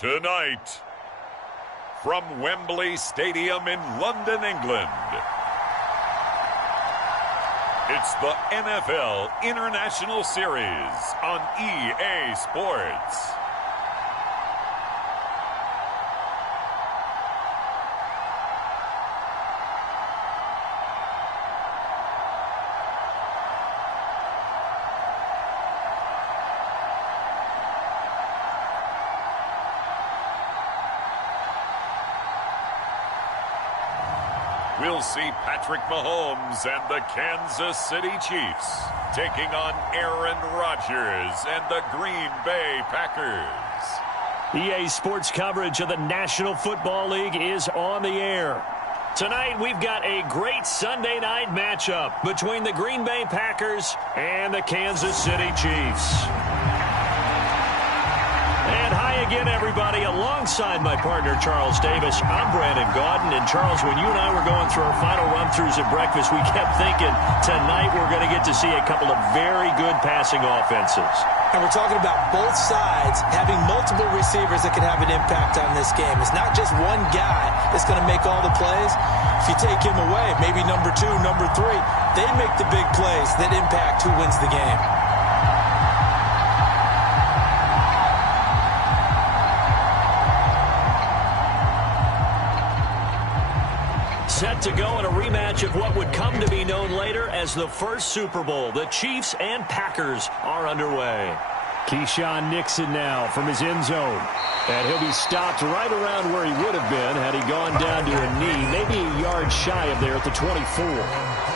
Tonight, from Wembley Stadium in London, England, it's the NFL International Series on EA Sports. We'll see Patrick Mahomes and the Kansas City Chiefs taking on Aaron Rodgers and the Green Bay Packers. EA Sports coverage of the National Football League is on the air. Tonight, we've got a great Sunday night matchup between the Green Bay Packers and the Kansas City Chiefs. And hi again, everybody. Alongside my partner, Charles Davis, I'm Brandon Gaudin. And, Charles, when you and I were going through our final run-throughs at breakfast, we kept thinking tonight we're going to get to see a couple of very good passing offenses. And we're talking about both sides having multiple receivers that can have an impact on this game. It's not just one guy that's going to make all the plays. If you take him away, maybe number 2, number 3, they make the big plays that impact who wins the game. Set to go in a rematch of what would come to be known later as the first Super Bowl. The Chiefs and Packers are underway. Keyshawn Nixon now from his end zone. And he'll be stopped right around where he would have been had he gone down to a knee, maybe a yard shy of there at the 24.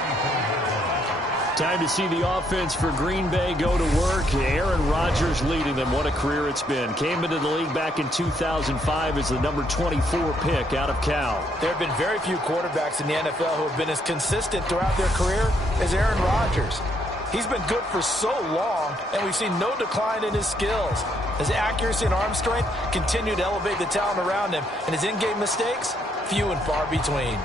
Time to see the offense for Green Bay go to work. Aaron Rodgers leading them. What a career it's been. Came into the league back in 2005 as the number 24 pick out of Cal. There have been very few quarterbacks in the NFL who have been as consistent throughout their career as Aaron Rodgers. He's been good for so long, and we've seen no decline in his skills. His accuracy and arm strength continue to elevate the talent around him, and his in-game mistakes, few and far between.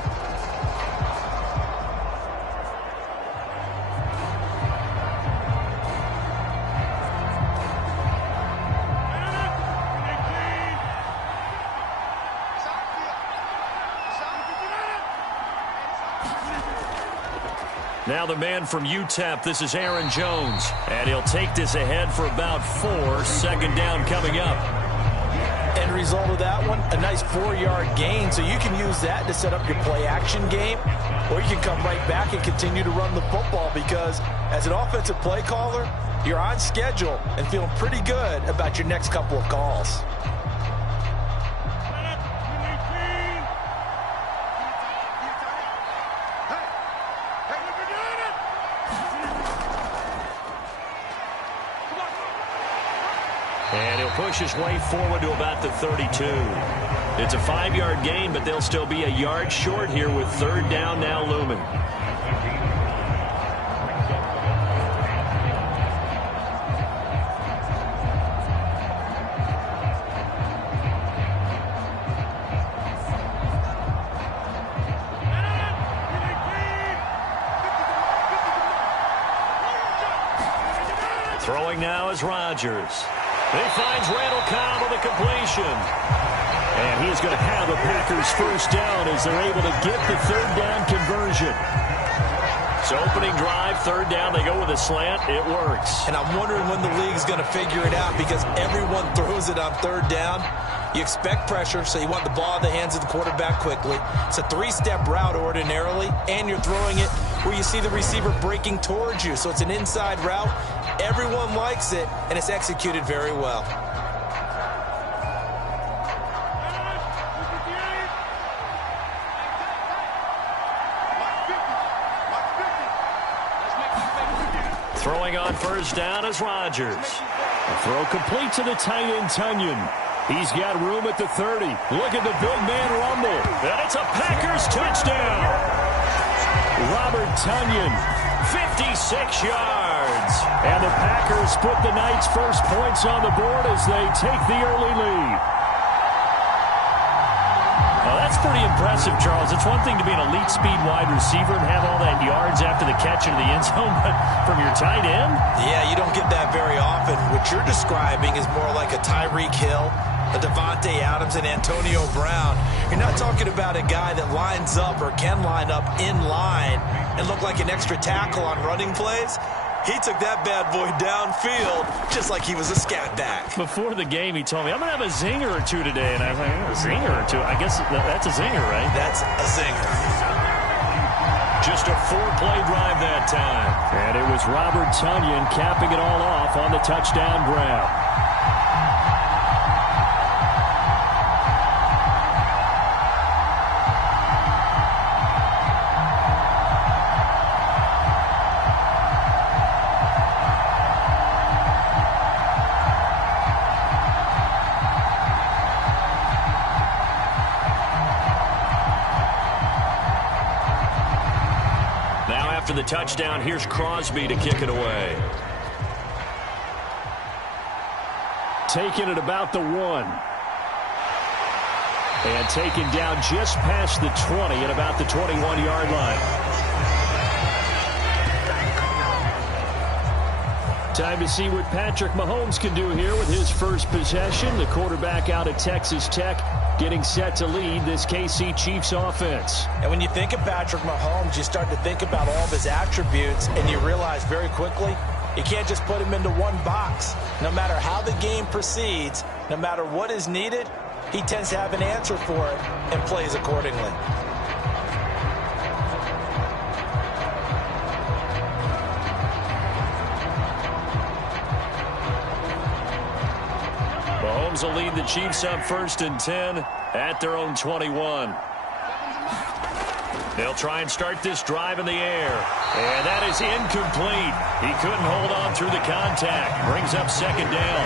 Now the man from UTEP, this is Aaron Jones. And he'll take this ahead for about 4. Second down coming up. End result of that one, a nice 4-yard gain. So you can use that to set up your play-action game. Or you can come right back and continue to run the football because as an offensive play caller, you're on schedule and feeling pretty good about your next couple of calls. And he'll push his way forward to about the 32. It's a 5-yard gain, but they'll still be a yard short here with third down now looming. Throwing now is Rodgers. He finds Randall Cobb on the completion. And he's going to have the Packers first down as they're able to get the third down conversion. So opening drive, third down, they go with a slant. It works. And I'm wondering when the league's going to figure it out because everyone throws it on third down. You expect pressure, so you want the ball in the hands of the quarterback quickly. It's a 3-step route ordinarily, and you're throwing it where you see the receiver breaking towards you. So it's an inside route. Everyone likes it, and it's executed very well. Throwing on first down is Rodgers. A throw complete to the tight end, Tunyon. He's got room at the 30. Look at the big man rumble. And it's a Packers touchdown. Robert Tunyon, 56 yards. and the Packers put the night's first points on the board as they take the early lead. Well, that's pretty impressive, Charles. It's one thing to be an elite speed wide receiver and have all that yards after the catch into the end zone, but from your tight end? Yeah, you don't get that very often. What you're describing is more like a Tyreek Hill, a Devontae Adams and Antonio Brown. You're not talking about a guy that lines up or can line up in line and look like an extra tackle on running plays. He took that bad boy downfield just like he was a scat back. Before the game, he told me, I'm going to have a zinger or two today. And I was like, a zinger or two? I guess that's a zinger, right? That's a zinger. Just a 4-play drive that time. And it was Robert Tonyan capping it all off on the touchdown grab. After the touchdown, here's Crosby to kick it away. Taking it about the 1. And taken down just past the 20 at about the 21-yard line. Time to see what Patrick Mahomes can do here with his first possession. The quarterback out of Texas Tech getting set to lead this KC Chiefs offense. And when you think of Patrick Mahomes, you start to think about all of his attributes, and you realize very quickly you can't just put him into one box. No matter how the game proceeds, no matter what is needed, he tends to have an answer for it and plays accordingly. Mahomes will lead the Chiefs up 1st and 10 at their own 21. They'll try and start this drive in the air. And that is incomplete. He couldn't hold on through the contact. Brings up 2nd down.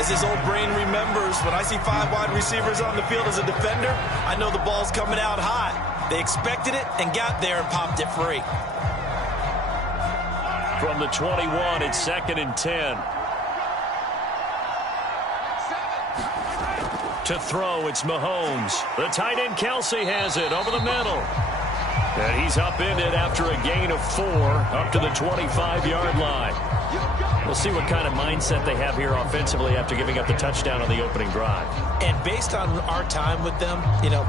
As his old brain remembers, when I see 5 wide receivers on the field as a defender, I know the ball's coming out hot. They expected it and got there and popped it free. From the 21, it's 2nd and 10. To throw, it's Mahomes. The tight end Kelsey has it over the middle. And he's upended after a gain of 4 up to the 25-yard line. We'll see what kind of mindset they have here offensively after giving up the touchdown on the opening drive. And based on our time with them,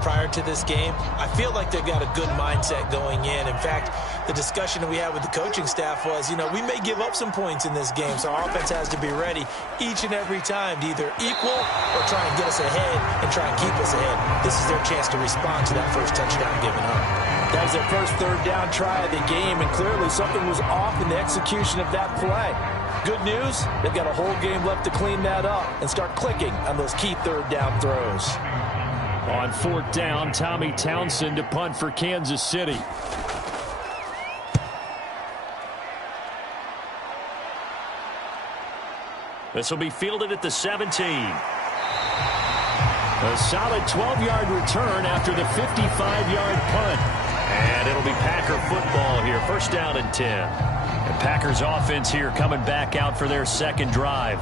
prior to this game, I feel like they've got a good mindset going in. In fact, the discussion that we had with the coaching staff was, we may give up some points in this game, so our offense has to be ready each and every time to either equal or try and get us ahead and try and keep us ahead. This is their chance to respond to that first touchdown given up. That was their first 3rd down try of the game, and clearly something was off in the execution of that play. Good news, they've got a whole game left to clean that up and start clicking on those key 3rd down throws. On 4th down, Tommy Townsend to punt for Kansas City. This will be fielded at the 17. A solid 12-yard return after the 55-yard punt. And it'll be Packer football here. 1st down and 10. And Packers offense here coming back out for their 2nd drive.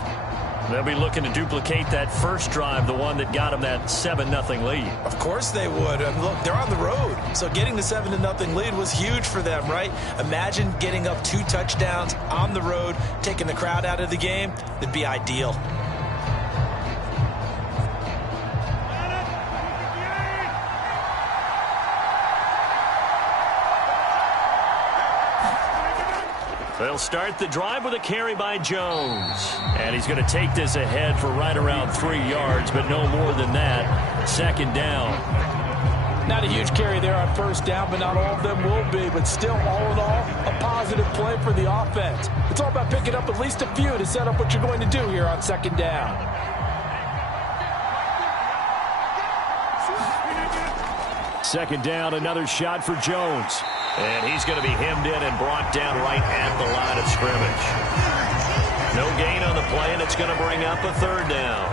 They'll be looking to duplicate that first drive, the one that got them that 7-0 lead. Of course they would. Look, they're on the road. So getting the 7-0 lead was huge for them, right? Imagine getting up 2 touchdowns on the road, taking the crowd out of the game. That'd be ideal. They'll start the drive with a carry by Jones. And he's going to take this ahead for right around 3 yards, but no more than that. 2nd down. Not a huge carry there on 1st down, but not all of them will be. But still, all in all, a positive play for the offense. It's all about picking up at least a few to set up what you're going to do here on 2nd down. Second down, another shot for Jones. And he's going to be hemmed in and brought down right at the line of scrimmage. No gain on the play, and it's going to bring up a 3rd down.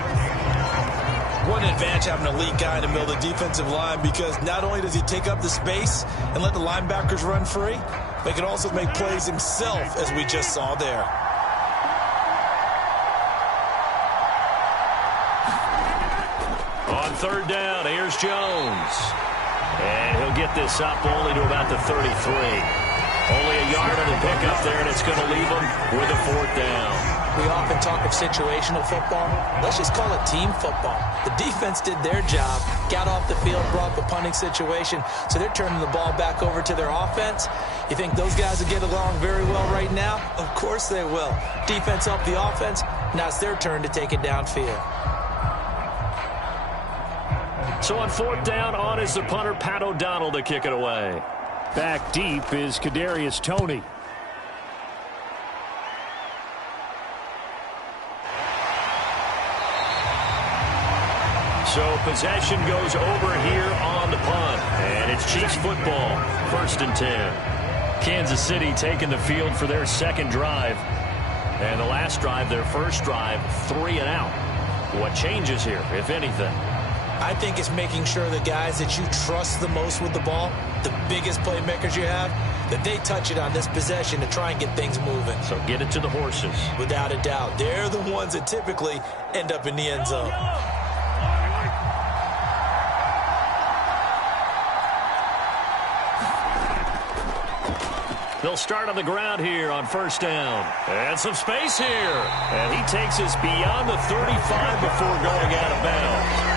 What an advantage having an elite guy in the middle of the defensive line, because not only does he take up the space and let the linebackers run free, but he can also make plays himself, as we just saw there. On 3rd down, here's Jones. And he'll get this up only to about the 33. Only a yard on the pickup there, and it's going to leave them with a 4th down. We often talk of situational football. Let's just call it team football. The defense did their job, got off the field, brought the punting situation, so they're turning the ball back over to their offense. You think those guys will get along very well right now? Of course they will. Defense helped the offense. Now it's their turn to take it downfield. So on 4th down, on is the punter, Pat O'Donnell, to kick it away. Back deep is Kadarius Toney. So possession goes over here on the punt. And it's Chiefs football, 1st and 10. Kansas City taking the field for their 2nd drive. And the last drive, their 1st drive, 3 and out. What changes here, if anything? I think it's making sure the guys that you trust the most with the ball, the biggest playmakers you have, that they touch it on this possession to try and get things moving. So get it to the horses. Without a doubt. They're the ones that typically end up in the end zone. They'll start on the ground here on 1st down. And some space here. And he takes us beyond the 35 before going out of bounds.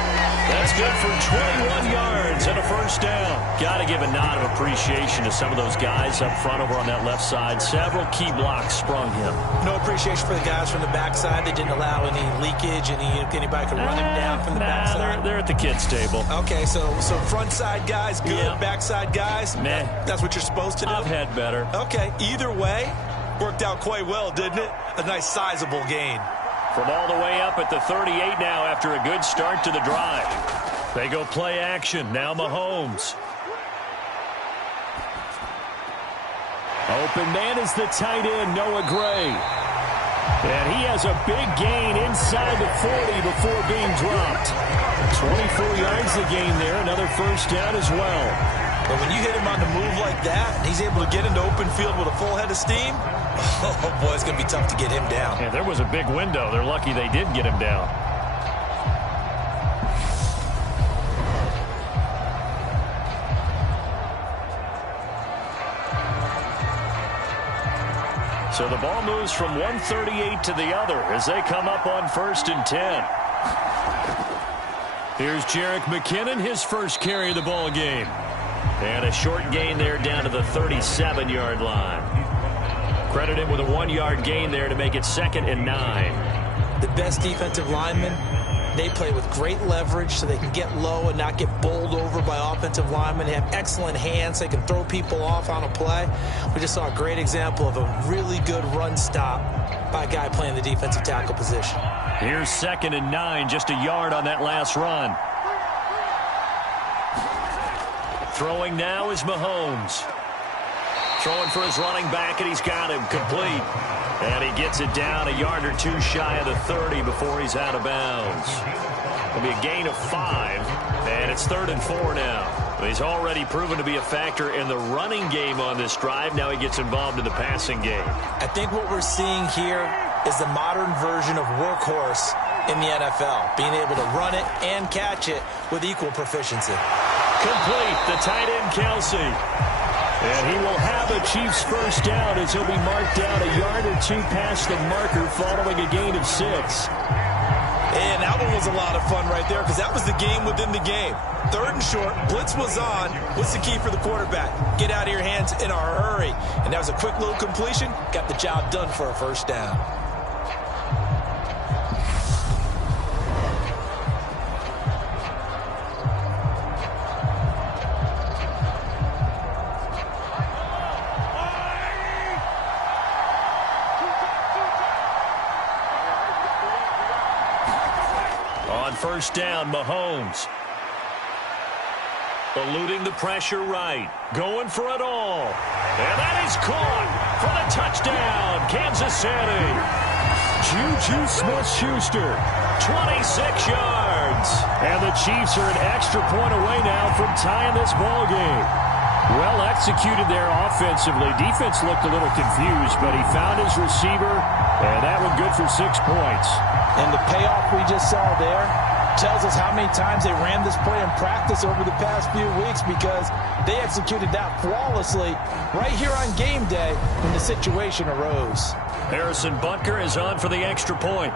That's good for 21 yards and a 1st down. Got to give a nod of appreciation to some of those guys up front over on that left side. Several key blocks sprung him. No appreciation for the guys from the backside. They didn't allow any leakage. Anybody could run him down from the backside. They're at the kids' table. Okay, so front side guys, good. Yeah. Backside guys, meh. That's what you're supposed to do? I've had better. Okay, either way, worked out quite well, didn't it? A nice sizable gain. From all the way up at the 38 now after a good start to the drive. They go play action. Now Mahomes. Open man is the tight end, Noah Gray. And he has a big gain inside the 40 before being dropped. 24 yards the gain there. Another 1st down as well. But when you hit him on the move like that, and he's able to get into open field with a full head of steam, oh, boy, it's going to be tough to get him down. Yeah, there was a big window. They're lucky they did get him down. So the ball moves from 138 to the other as they come up on 1st and 10. Here's Jerick McKinnon, his first carry of the ball game. And a short gain there down to the 37-yard line. Credit him with a 1-yard gain there to make it 2nd and 9. The best defensive linemen, they play with great leverage so they can get low and not get bowled over by offensive linemen. They have excellent hands. They can throw people off on a play. We just saw a great example of a really good run stop by a guy playing the defensive tackle position. Here's 2nd and 9, just a yard on that last run. Throwing now is Mahomes. Throwing for his running back, and he's got him complete. And he gets it down a yard or two shy of the 30 before he's out of bounds. It'll be a gain of 5, and it's 3rd and 4 now. He's already proven to be a factor in the running game on this drive. Now he gets involved in the passing game. I think what we're seeing here is the modern version of workhorse in the NFL, being able to run it and catch it with equal proficiency. Complete, the tight end, Kelsey. And he will have a Chiefs 1st down as he'll be marked down a yard or two past the marker following a gain of 6. And that one was a lot of fun right there because that was the game within the game. 3rd and short, blitz was on. What's the key for the quarterback? Get out of your hands in a hurry. And that was a quick little completion. Got the job done for a 1st down. On 1st down, Mahomes. Eluding the pressure right. Going for it all. And that is caught for the touchdown, Kansas City. Juju Smith-Schuster. 26 yards. And the Chiefs are an extra point away now from tying this ball game. Well executed there offensively. Defense looked a little confused, but he found his receiver, and that one good for 6 points. And the payoff we just saw there, tells us how many times they ran this play in practice over the past few weeks, because they executed that flawlessly right here on game day when the situation arose. Harrison Butker is on for the extra point.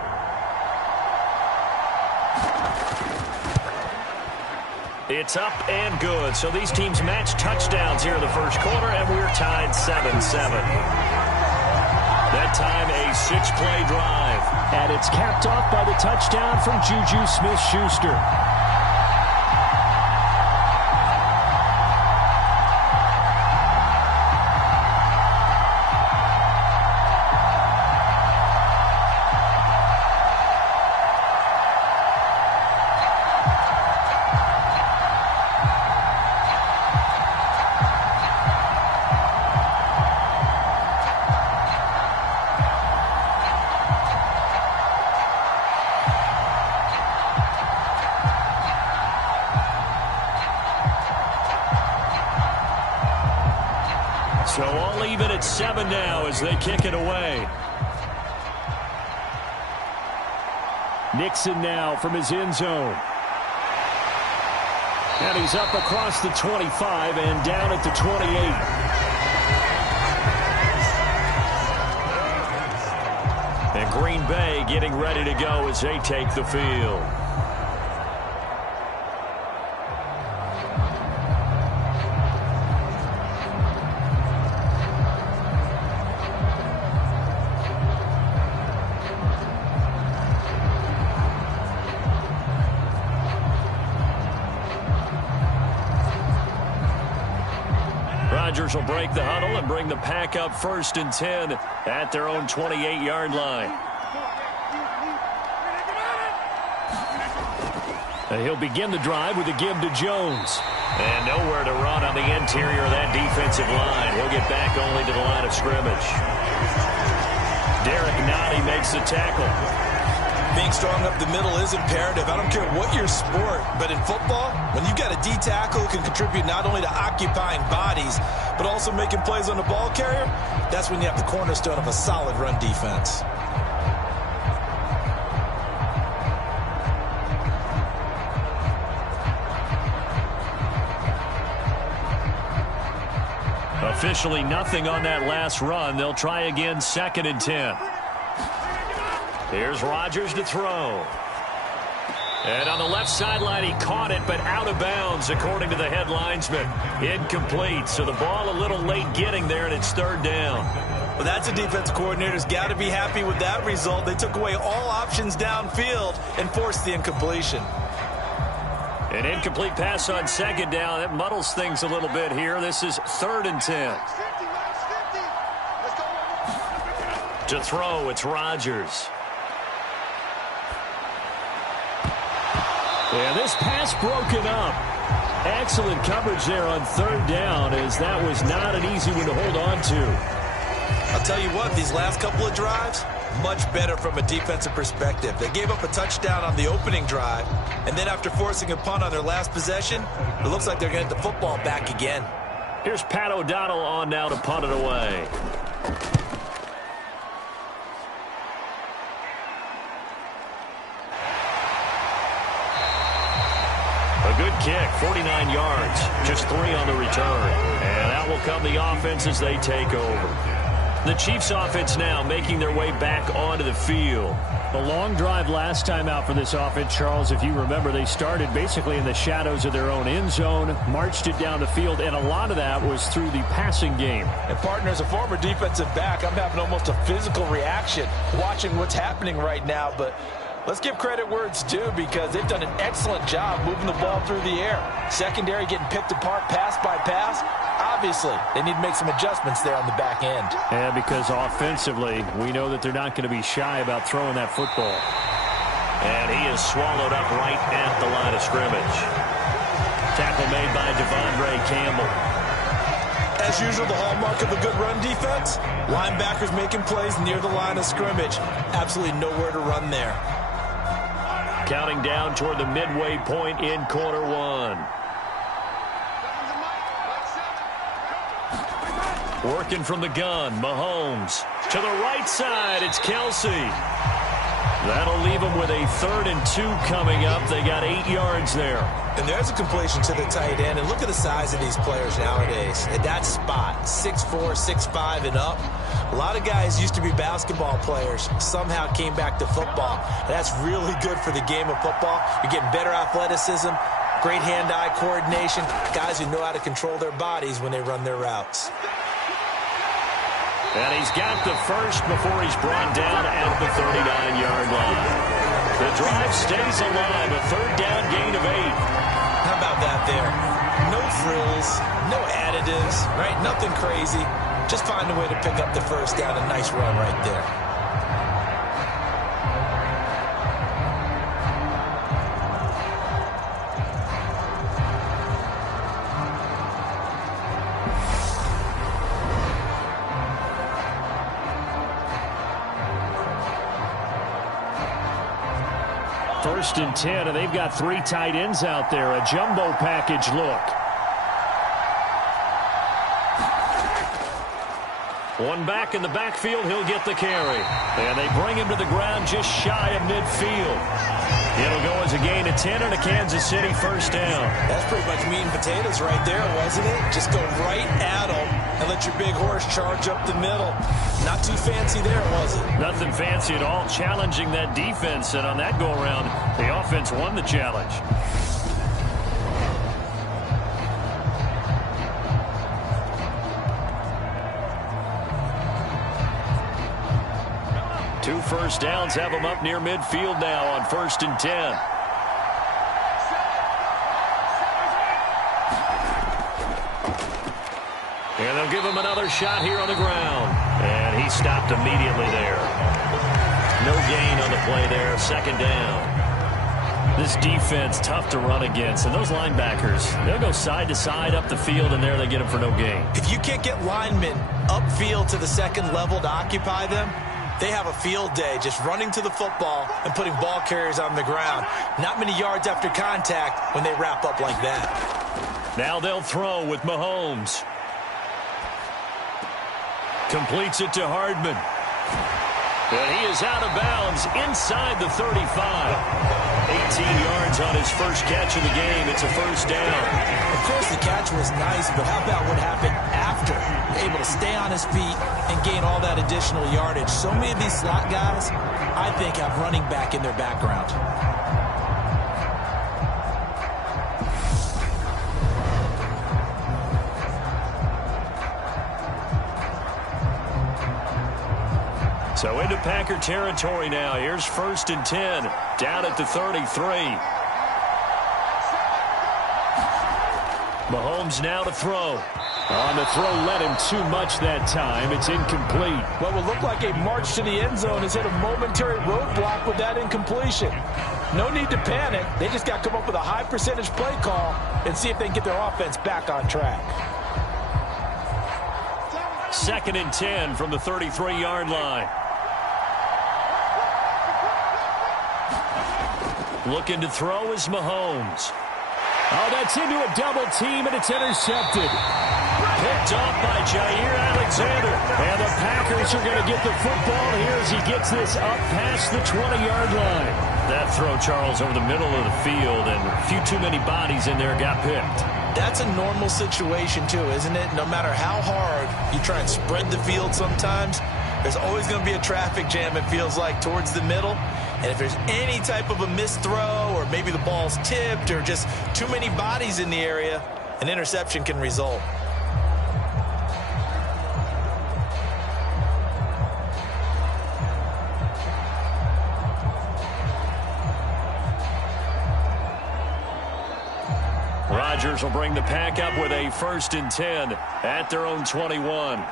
It's up and good. So these teams match touchdowns here in the first quarter, and we're tied 7-7. That time a 6-play drive. And it's capped off by the touchdown from Juju Smith-Schuster. So all even at 7 now as they kick it away. Nixon now from his end zone. And he's up across the 25 and down at the 28. And Green Bay getting ready to go as they take the field. Rodgers will break the huddle and bring the pack up 1st and 10 at their own 28-yard line. And he'll begin the drive with a give to Jones. And nowhere to run on the interior of that defensive line. He'll get back only to the line of scrimmage. Derek Nottie makes the tackle. Being strong up the middle is imperative. I don't care what your sport, but in football, when you've got a D tackle who can contribute not only to occupying bodies, but also making plays on the ball carrier, that's when you have the cornerstone of a solid run defense. Officially nothing on that last run. They'll try again 2nd and 10. Here's Rodgers to throw. And on the left sideline, he caught it, but out of bounds, according to the head linesman. Incomplete, so the ball a little late getting there, and it's 3rd down. Well, that's a defense coordinator's got to be happy with that result. They took away all options downfield and forced the incompletion. An incomplete pass on 2nd down. That muddles things a little bit here. This is 3rd and 10. To throw, it's Rodgers. Yeah, this pass broken up. Excellent coverage there on 3rd down, as that was not an easy one to hold on to. I'll tell you what, these last couple of drives, much better from a defensive perspective. They gave up a touchdown on the opening drive, and then after forcing a punt on their last possession, it looks like they're going to get the football back again. Here's Pat O'Donnell on now to punt it away. A good kick, 49 yards, just 3 on the return. And out will come the offense as they take over. The Chiefs offense now making their way back onto the field. The long drive last time out for this offense, Charles, if you remember, they started basically in the shadows of their own end zone, marched it down the field, and a lot of that was through the passing game. And partner, as a former defensive back, I'm having almost a physical reaction watching what's happening right now, but let's give credit where it's due, because they've done an excellent job moving the ball through the air. Secondary getting picked apart pass by pass. Obviously, they need to make some adjustments there on the back end. And because offensively, we know that they're not going to be shy about throwing that football. And he is swallowed up right at the line of scrimmage. Tackle made by Devondre Campbell. As usual, the hallmark of a good run defense, linebackers making plays near the line of scrimmage. Absolutely nowhere to run there. Counting down toward the midway point in quarter 1. Working from the gun, Mahomes. To the right side, it's Kelsey. That'll leave them with a 3rd and 2 coming up. They got 8 yards there. And there's a completion to the tight end. And look at the size of these players nowadays. At that spot, 6'4", 6'5", and up. A lot of guys used to be basketball players, somehow came back to football. And that's really good for the game of football. You're getting better athleticism, great hand-eye coordination, guys who know how to control their bodies when they run their routes. And he's got the first before he's brought down at the 39-yard line. The drive stays alive, a 3rd down gain of 8. How about that there? No frills, no additives, right? Nothing crazy. Just find a way to pick up the first down. A nice run right there. First and 10, and they've got 3 tight ends out there. A jumbo package look. One back in the backfield, he'll get the carry. And they bring him to the ground just shy of midfield. It'll go as a gain of 10 and a Kansas City first down. That's pretty much meat and potatoes right there, wasn't it? Just go right at them and let your big horse charge up the middle. Not too fancy there, was it? Nothing fancy at all, challenging that defense. And on that go-around, the offense won the challenge. 2 first downs have them up near midfield now on 1st and 10. And they'll give him another shot here on the ground. And he stopped immediately there. No gain on the play there, 2nd down. This defense, tough to run against. And those linebackers, they'll go side to side up the field, and there they get them for no gain. If you can't get linemen upfield to the 2nd level to occupy them, they have a field day just running to the football and putting ball carriers on the ground. Not many yards after contact when they wrap up like that. Now they'll throw with Mahomes. Completes it to Hardman. And he is out of bounds inside the 35. 18 yards on his first catch of the game. It's a first down. Of course, the catch was nice, but how about what happened after? Able to stay on his feet and gain all that additional yardage. So many of these slot guys, I think, have running back in their background. So into Packer territory now. Here's 1st and 10, down at the 33. Mahomes now to throw. On the throw, led him too much that time. It's incomplete. What will look like a march to the end zone has hit a momentary roadblock with that incompletion. No need to panic. They just got to come up with a high percentage play call and see if they can get their offense back on track. 2nd and 10 from the 33-yard line. Looking to throw is Mahomes. Oh, that's into a double team, and it's intercepted. Picked off by Jair Alexander. And the Packers are going to get the football here as he gets this up past the 20-yard line. That throw, Charles, over the middle of the field, and a few too many bodies in there got picked. That's a normal situation, too, isn't it? No matter how hard you try and spread the field sometimes, there's always going to be a traffic jam, it feels like, towards the middle. And if there's any type of a missed throw or maybe the ball's tipped or just too many bodies in the area, an interception can result. Rodgers will bring the pack up with a 1st and 10 at their own 21.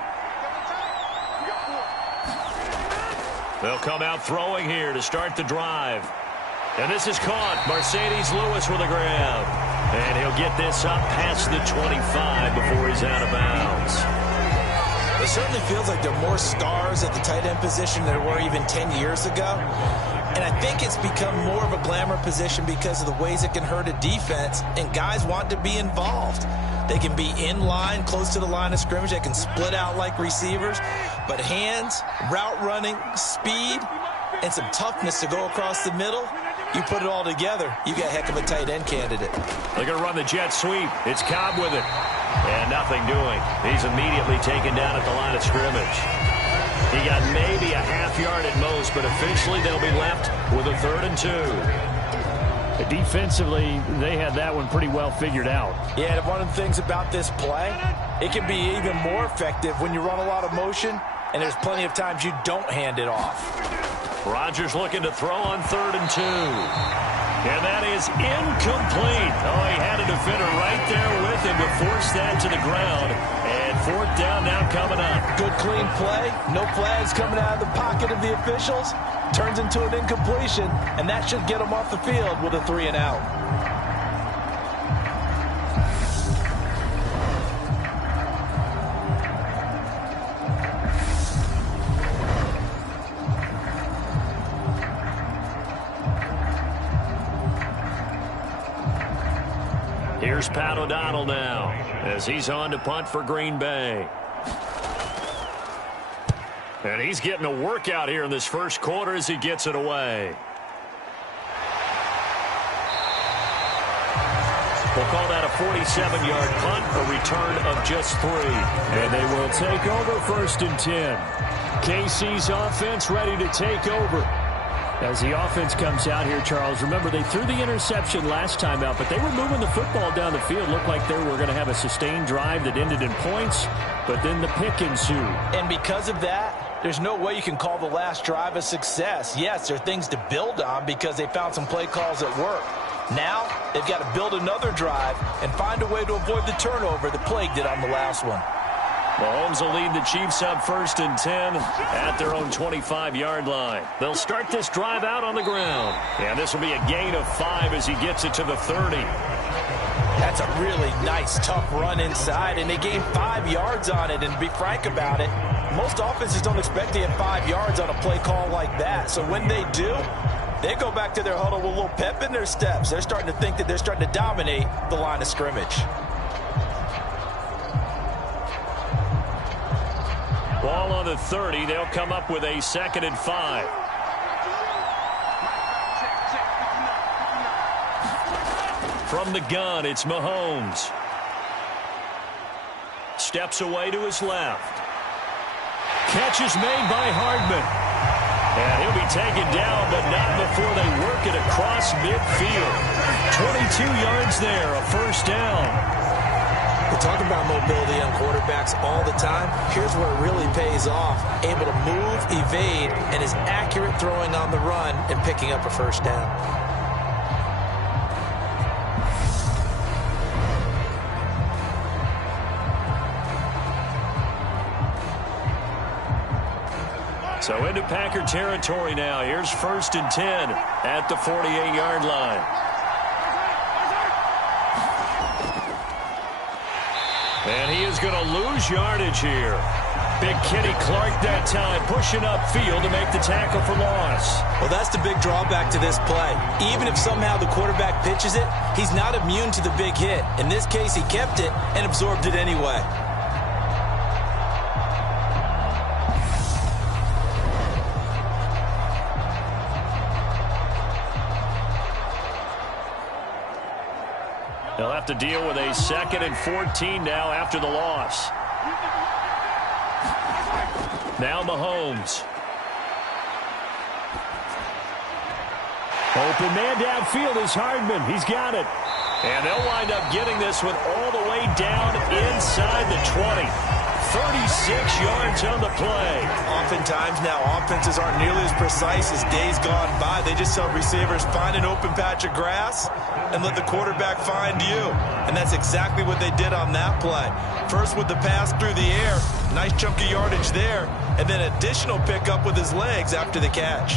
They'll come out throwing here to start the drive. And this is caught. Mercedes Lewis with a grab. And he'll get this up past the 25 before he's out of bounds. It certainly feels like there are more stars at the tight end position than there were even 10 years ago. And I think it's become more of a glamour position because of the ways it can hurt a defense, and guys want to be involved. They can be in line, close to the line of scrimmage. They can split out like receivers. But hands, route running, speed, and some toughness to go across the middle, you put it all together, you got a heck of a tight end candidate. They're going to run the jet sweep. It's Cobb with it. And nothing doing. He's immediately taken down at the line of scrimmage. He got maybe a half yard at most, but officially they'll be left with a 3rd and 2. Defensively, they had that one pretty well figured out. Yeah, and one of the things about this play, it can be even more effective when you run a lot of motion, and there's plenty of times you don't hand it off. Rodgers looking to throw on 3rd and 2. And that is incomplete. Oh, he had a defender right there with him to force that to the ground. And 4th down now coming up. Good clean play. No flags coming out of the pocket of the officials. Turns into an incompletion, and that should get him off the field with a 3 and out. Here's Pat O'Donnell now as he's on to punt for Green Bay. And he's getting a workout here in this first quarter as he gets it away. We'll call that a 47-yard punt, a return of just 3. And they will take over 1st and 10. KC's offense ready to take over. As the offense comes out here, Charles, remember they threw the interception last time out, but they were moving the football down the field. Looked like they were going to have a sustained drive that ended in points, but then the pick ensued. And because of that, there's no way you can call the last drive a success. Yes, there are things to build on because they found some play calls that work. Now, they've got to build another drive and find a way to avoid the turnover that plagued it on the last one. Mahomes will lead the Chiefs up 1st and 10 at their own 25-yard line. They'll start this drive out on the ground. And this will be a gain of 5 as he gets it to the 30. That's a really nice, tough run inside, and they gained 5 yards on it. And to be frank about it, most offenses don't expect to get 5 yards on a play call like that. So when they do, they go back to their huddle with a little pep in their steps. They're starting to think that they're starting to dominate the line of scrimmage. Ball on the 30. They'll come up with a 2nd and 5. From the gun, it's Mahomes. Steps away to his left. Catch is made by Hardman. And he'll be taken down, but not before they work it across midfield. 22 yards there, a 1st down. We talk about mobility on quarterbacks all the time. Here's where it really pays off. Able to move, evade, and is accurate throwing on the run and picking up a 1st down. So into Packer territory now. Here's 1st and 10 at the 48-yard line. And he is going to lose yardage here. Big Kenny Clark that time pushing upfield to make the tackle for loss. Well, that's the big drawback to this play. Even if somehow the quarterback pitches it, he's not immune to the big hit. In this case, he kept it and absorbed it anyway. They'll have to deal with a 2nd and 14 now after the loss. Now Mahomes. Open man downfield is Hardman. He's got it. And they'll wind up getting this one all the way down inside the 20. 36 yards on the play. Oftentimes now offenses aren't nearly as precise as days gone by. They just tell receivers, find an open patch of grass and let the quarterback find you. And that's exactly what they did on that play. First with the pass through the air, nice chunky yardage there, and then additional pickup with his legs after the catch.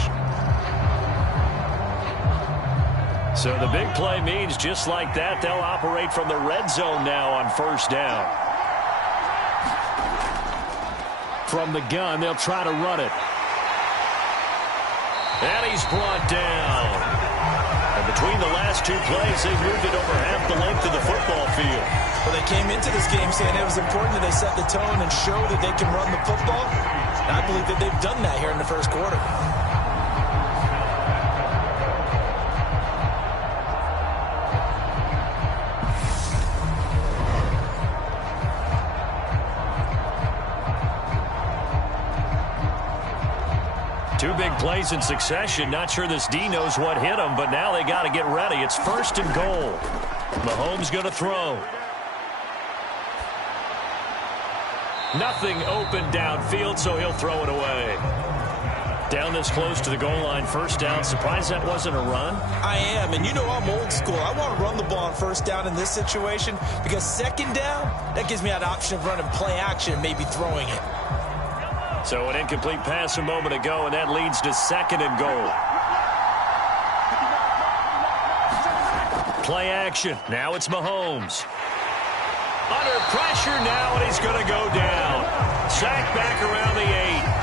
So the big play means just like that, they'll operate from the red zone now on 1st down. From the gun, they'll try to run it. And he's brought down. And between the last 2 plays, they've moved it over half the length of the football field. Well, they came into this game saying it was important that they set the tone and show that they can run the football. And I believe that they've done that here in the 1st quarter. Two big plays in succession. Not sure this D knows what hit him, but now they got to get ready. It's 1st and goal. Mahomes going to throw. Nothing open downfield, so he'll throw it away. Down this close to the goal line, 1st down. Surprised that wasn't a run? I am, and you know I'm old school. I want to run the ball on 1st down in this situation because 2nd down, that gives me that option of running play action and maybe throwing it. So an incomplete pass a moment ago, and that leads to 2nd and goal. Play action. Now it's Mahomes. Under pressure now, and he's going to go down. Sack back around the 8.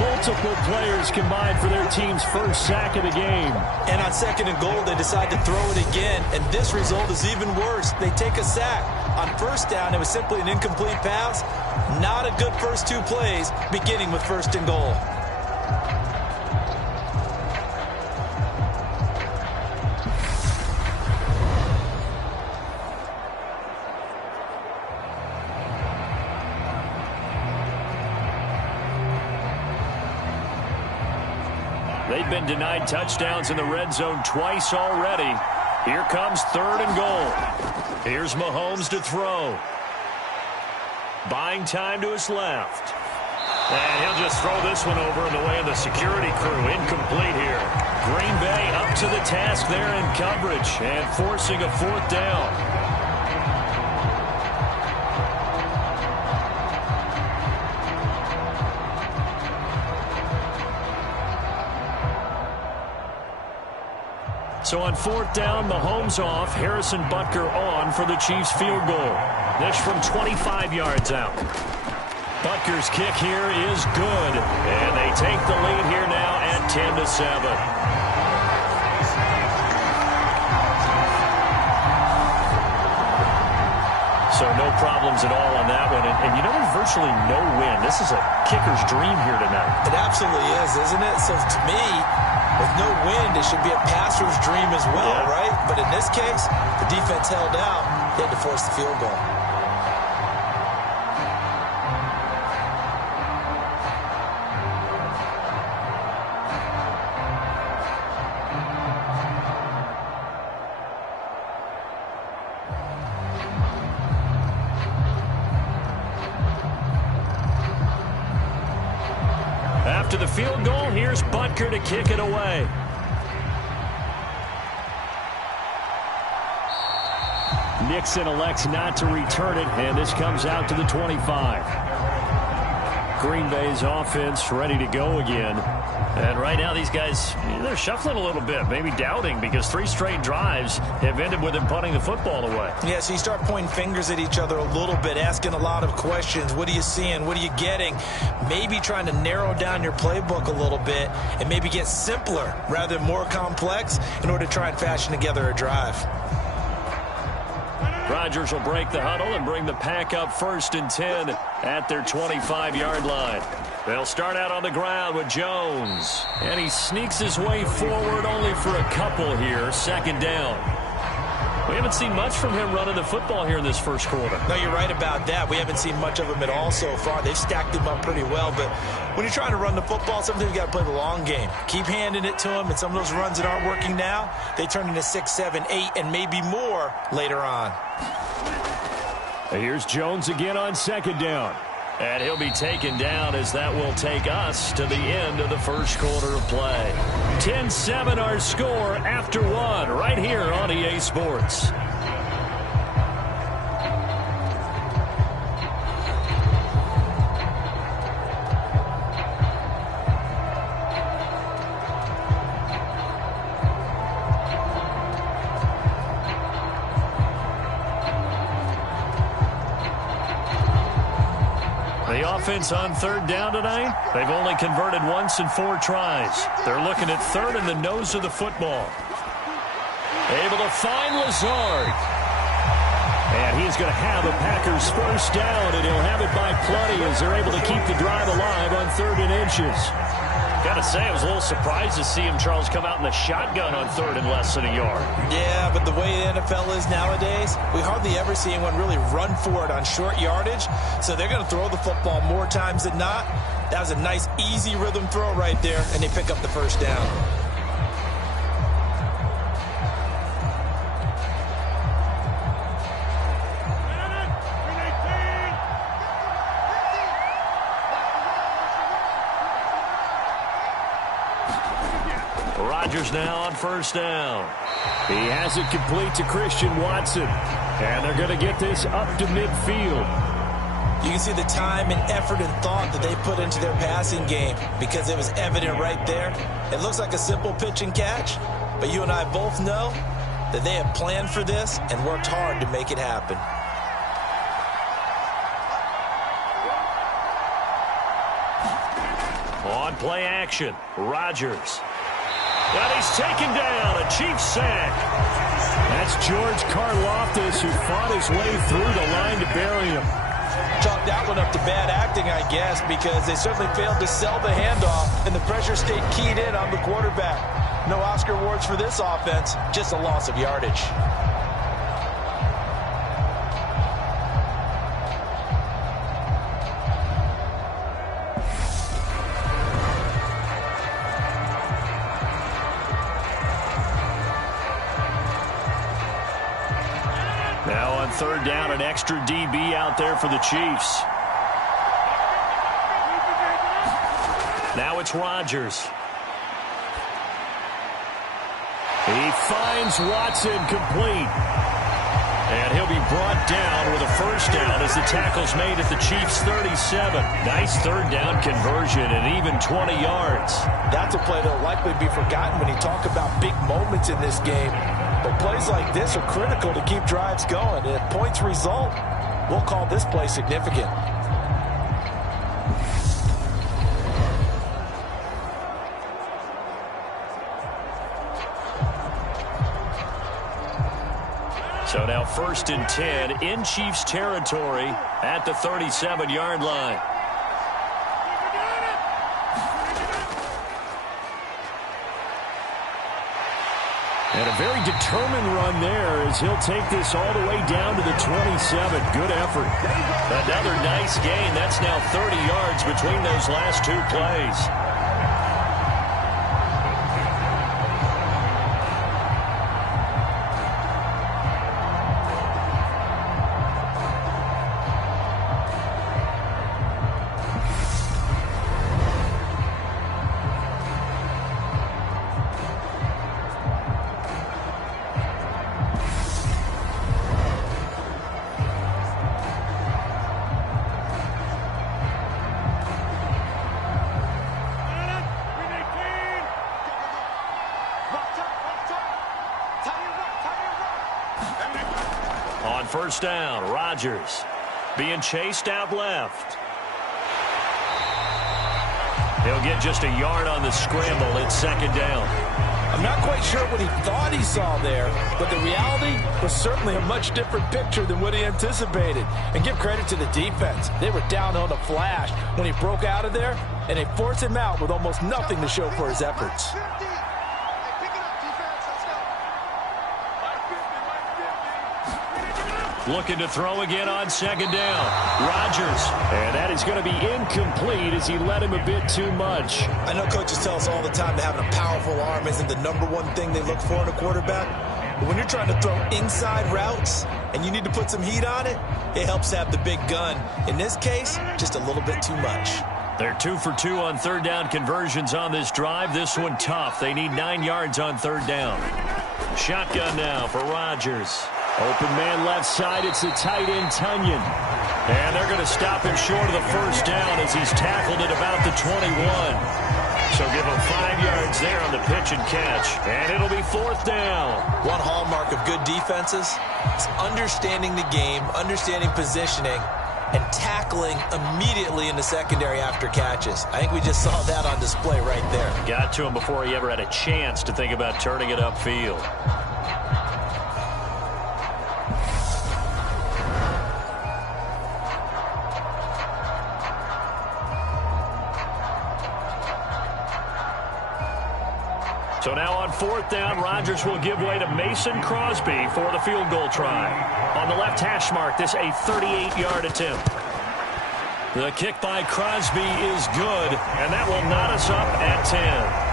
Multiple players combined for their team's 1st sack of the game. And on 2nd and goal, they decide to throw it again, and this result is even worse. They take a sack. On 1st down, it was simply an incomplete pass. Not a good first 2 plays, beginning with 1st and goal. They've been denied touchdowns in the red zone twice already. Here comes 3rd and goal. Here's Mahomes to throw. Buying time to his left. And he'll just throw this one over in the way of the security crew. Incomplete here. Green Bay up to the task there in coverage and forcing a 4th down. So on 4th down, Mahomes off, Harrison Butker on for the Chiefs field goal. This from 25 yards out. Butker's kick here is good, and they take the lead here now at 10-7. So no problems at all on that one. And you know, there's virtually no win. This is a kicker's dream here tonight. It absolutely is, isn't it? So to me, with no wind, it should be a passer's dream as well, right? But in this case, the defense held out. They had to force the field goal. After the field goal, here's Butker to kick it away. Nixon elects not to return it, and this comes out to the 25. Green Bay's offense ready to go again. And right now these guys, they're shuffling a little bit, maybe doubting, because 3 straight drives have ended with them punting the football away. Yeah, so you start pointing fingers at each other a little bit, asking a lot of questions. What are you seeing? What are you getting? Maybe trying to narrow down your playbook a little bit and maybe get simpler rather than more complex in order to try and fashion together a drive. Rodgers will break the huddle and bring the pack up 1st and 10 at their 25-yard line. They'll start out on the ground with Jones. And he sneaks his way forward only for a couple here. 2nd down. We haven't seen much from him running the football here in this 1st quarter. No, you're right about that. We haven't seen much of him at all so far. They've stacked him up pretty well. But when you're trying to run the football, sometimes you got to play the long game. Keep handing it to him. And some of those runs that aren't working now, they turn into 6, 7, 8, and maybe more later on. Here's Jones again on 2nd down. And he'll be taken down as that will take us to the end of the 1st quarter of play. 10-7 our score after 1 right here on EA Sports. The offense on 3rd down tonight, they've only converted once in 4 tries. They're looking at 3rd in the nose of the football. Able to find Lazard. And he's going to have the Packers 1st down, and he'll have it by plenty as they're able to keep the drive alive on 3rd and inches. Got to say, I was a little surprised to see him, Charles, come out in the shotgun on third and less than a yard. Yeah, but the way the NFL is nowadays, we hardly ever see anyone really run for it on short yardage. So they're going to throw the football more times than not. That was a nice, easy rhythm throw right there, and they pick up the first down. Rodgers now on first down. He has it complete to Christian Watson. And they're going to get this up to midfield. You can see the time and effort and thought that they put into their passing game because it was evident right there. It looks like a simple pitch and catch, but you and I both know that they have planned for this and worked hard to make it happen. On play action, Rodgers. And he's taken down, a Chiefs sack. That's George Karlaftis, who fought his way through the line to bury him. Chalk that one up to bad acting, I guess, because they certainly failed to sell the handoff, and the pressure stayed keyed in on the quarterback. No Oscar awards for this offense, just a loss of yardage. Now on third down, an extra DB out there for the Chiefs. Now it's Rodgers. He finds Watson complete. And he'll be brought down with a first down as the tackle's made at the Chiefs' 37. Nice third down conversion and even 20 yards. That's a play that'll likely be forgotten when you talk about big moments in this game. But plays like this are critical to keep drives going. And if points result, we'll call this play significant. So now 1st and 10 in Chiefs territory at the 37-yard line. And a very determined run there as he'll take this all the way down to the 27. Good effort. Another nice gain. That's now 30 yards between those last two plays. On first down, Rodgers being chased out left. He'll get just a yard on the scramble. It's second down. I'm not quite sure what he thought he saw there, but the reality was certainly a much different picture than what he anticipated. And give credit to the defense. They were down on a flash when he broke out of there, and they forced him out with almost nothing to show for his efforts. Looking to throw again on second down. Rodgers. And that is going to be incomplete as he led him a bit too much. I know coaches tell us all the time that having a powerful arm isn't the #1 thing they look for in a quarterback. But when you're trying to throw inside routes and you need to put some heat on it, it helps to have the big gun. In this case, just a little bit too much. They're 2 for 2 on third down conversions on this drive. This one tough. They need 9 yards on third down. Shotgun now for Rodgers. Open man left side. It's the tight end, Tunyon. And they're going to stop him short of the first down as he's tackled at about the 21. So give him 5 yards there on the pitch and catch. And it'll be fourth down. One hallmark of good defenses is understanding the game, understanding positioning, and tackling immediately in the secondary after catches. I think we just saw that on display right there. Got to him before he ever had a chance to think about turning it upfield. So now on 4th down, Rodgers will give way to Mason Crosby for the field goal try. On the left hash mark, this a 38-yard attempt. The kick by Crosby is good, and that will knot us up at 10.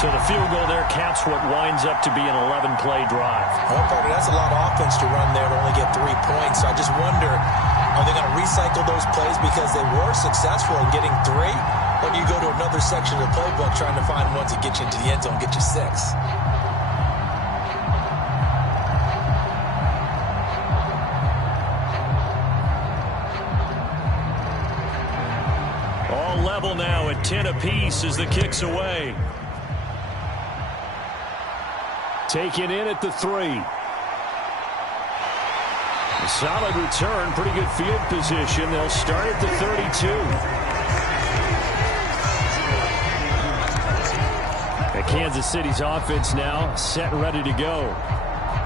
So the field goal there caps what winds up to be an 11-play drive. Well, Carter, that's a lot of offense to run there to only get 3 points. So I just wonder, are they going to recycle those plays because they were successful in getting 3? Or do you go to another section of the playbook trying to find ones that get you into the end zone, get you 6? All level now at 10 apiece as the kick's away. Taken in at the 3. A solid return, pretty good field position. They'll start at the 32. And Kansas City's offense now set and ready to go.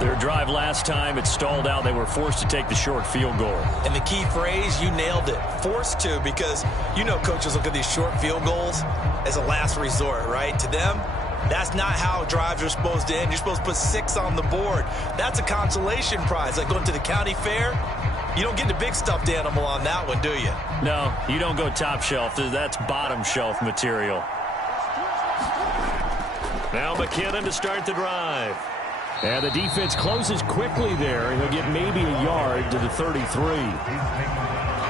Their drive last time, it stalled out. They were forced to take the short field goal. And the key phrase, you nailed it, forced to, because you know coaches look at these short field goals as a last resort, right? To them, that's not how drives are supposed to end. You're supposed to put 6 on the board. That's a consolation prize. Like going to the county fair, you don't get the big stuffed animal on that one, do you? No, you don't go top shelf. That's bottom shelf material. Now McKinnon to start the drive. And the defense closes quickly there. He'll get maybe a yard to the 33.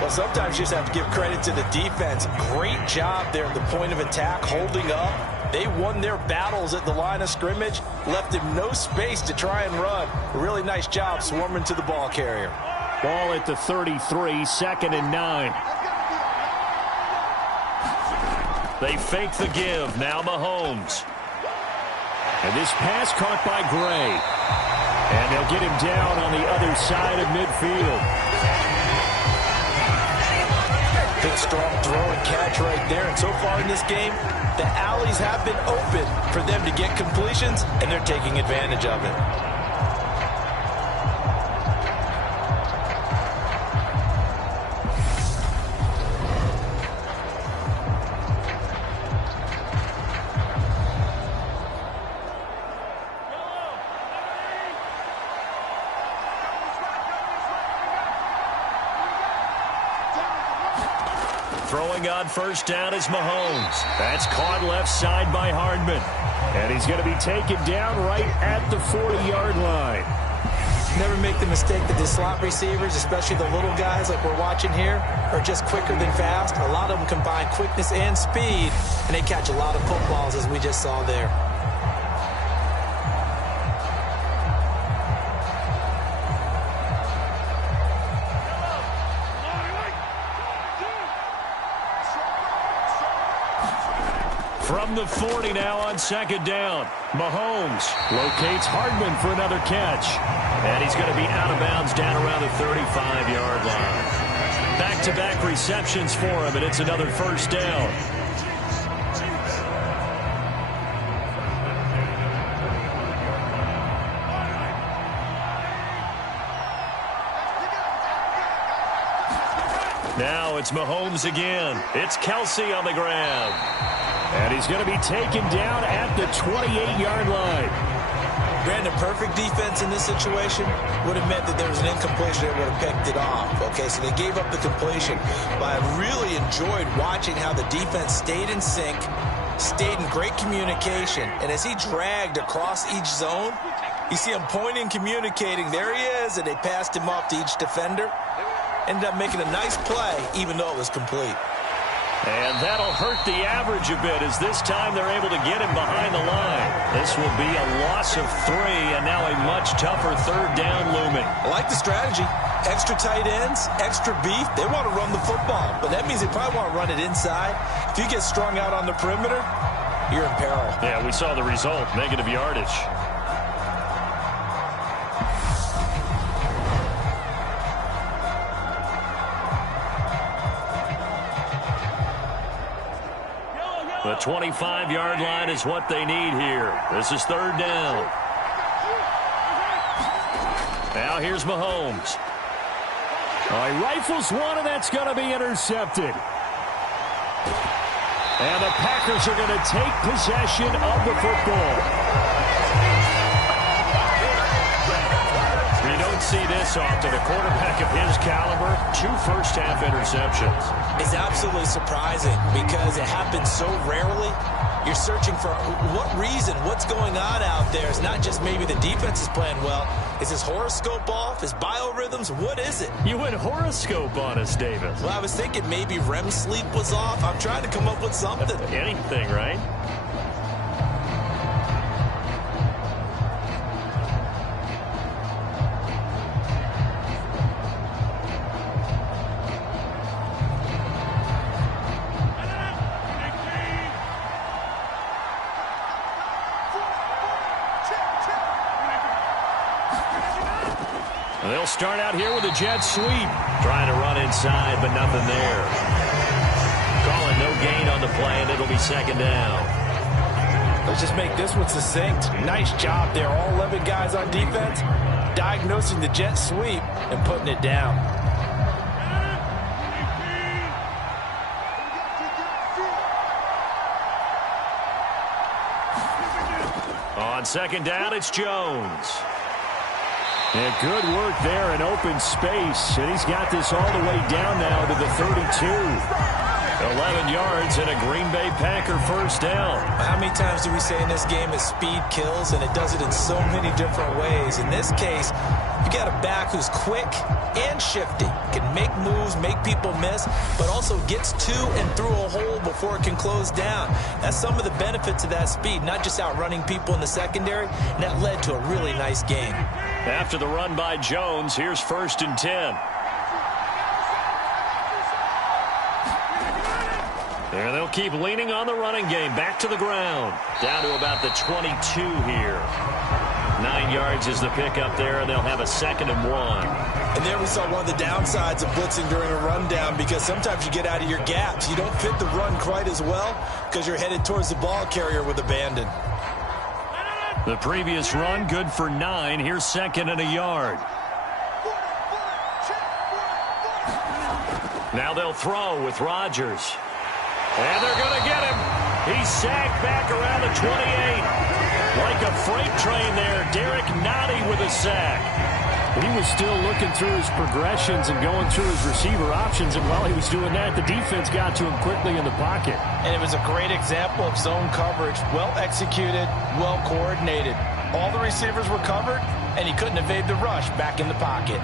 Well, sometimes you just have to give credit to the defense. Great job there at the point of attack, holding up. They won their battles at the line of scrimmage, left him no space to try and run. Really nice job swarming to the ball carrier. Ball at the 33, 2nd and 9. They fake the give. Now Mahomes. And this pass caught by Gray. And they'll get him down on the other side of midfield. Big, strong throw and catch right there. And so far in this game, the alleys have been open for them to get completions, and they're taking advantage of it. Throwing on 1st down is Mahomes. That's caught left side by Hardman. And he's going to be taken down right at the 40-yard line. Never make the mistake that the slot receivers, especially the little guys like we're watching here, are just quicker than fast. A lot of them combine quickness and speed, and they catch a lot of footballs, as we just saw there. From the 40 now on 2nd down. Mahomes locates Hardman for another catch. And he's going to be out of bounds down around the 35-yard line. Back-to-back receptions for him, and it's another 1st down. Now it's Mahomes again. It's Kelsey on the grab. And he's going to be taken down at the 28-yard line. Brandon, perfect defense in this situation would have meant that there was an incompletion that would have picked it off. Okay, so they gave up the completion. But I really enjoyed watching how the defense stayed in sync, stayed in great communication. And as he dragged across each zone, you see him pointing, communicating. There he is, and they passed him off to each defender. Ended up making a nice play, even though it was complete. And that'll hurt the average a bit as this time they're able to get him behind the line. This will be a loss of 3 and now a much tougher 3rd down looming. I like the strategy. Extra tight ends, extra beef. They want to run the football, but that means they probably want to run it inside. If you get strung out on the perimeter, you're in peril. Yeah, we saw the result, negative yardage. The 25-yard line is what they need here. This is 3rd down. Now here's Mahomes. He rifles one, and that's going to be intercepted. And the Packers are going to take possession of the football. You don't see this often. A quarterback of his caliber, 2 first-half interceptions. It's absolutely surprising because it happens so rarely. You're searching for what reason, what's going on out there. It's not just maybe the defense is playing well. Is his horoscope off? His biorhythms? What is it? You went horoscope on us, Davis. Well, I was thinking maybe REM sleep was off. I'm trying to come up with something. Anything, right? They'll start out here with a jet sweep. Trying to run inside, but nothing there. Calling no gain on the play, and it'll be second down. Let's just make this one succinct. Nice job there. All 11 guys on defense diagnosing the jet sweep and putting it down. On second down, it's Jones. Yeah, good work there in open space. And he's got this all the way down now to the 32. 11 yards and a Green Bay Packer first down. How many times do we say in this game that speed kills, and it does it in so many different ways? In this case, you got a back who's quick and shifty, can make moves, make people miss, but also gets to and through a hole before it can close down. That's some of the benefits of that speed, not just outrunning people in the secondary, and that led to a really nice game. After the run by Jones, here's 1st and 10. And they'll keep leaning on the running game. Back to the ground. Down to about the 22 here. 9 yards is the pickup there, and they'll have a 2nd and 1. And there we saw one of the downsides of blitzing during a rundown, because sometimes you get out of your gaps. You don't fit the run quite as well because you're headed towards the ball carrier with abandon. The previous run, good for 9. Here's 2nd and a yard. Now they'll throw with Rodgers. And they're going to get him. He's sagged back around the 28. Like a freight train there. Derek Nottie with a sack. He was still looking through his progressions and going through his receiver options, and while he was doing that, the defense got to him quickly in the pocket. And it was a great example of zone coverage. Well executed, well coordinated. All the receivers were covered, and he couldn't evade the rush back in the pocket.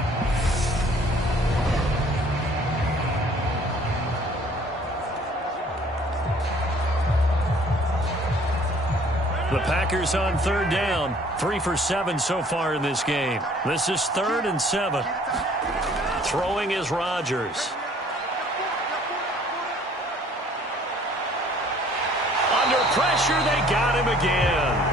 The Packers on 3rd down. 3 for 7 so far in this game. This is 3rd and 7. Throwing is Rodgers. Under pressure, they got him again.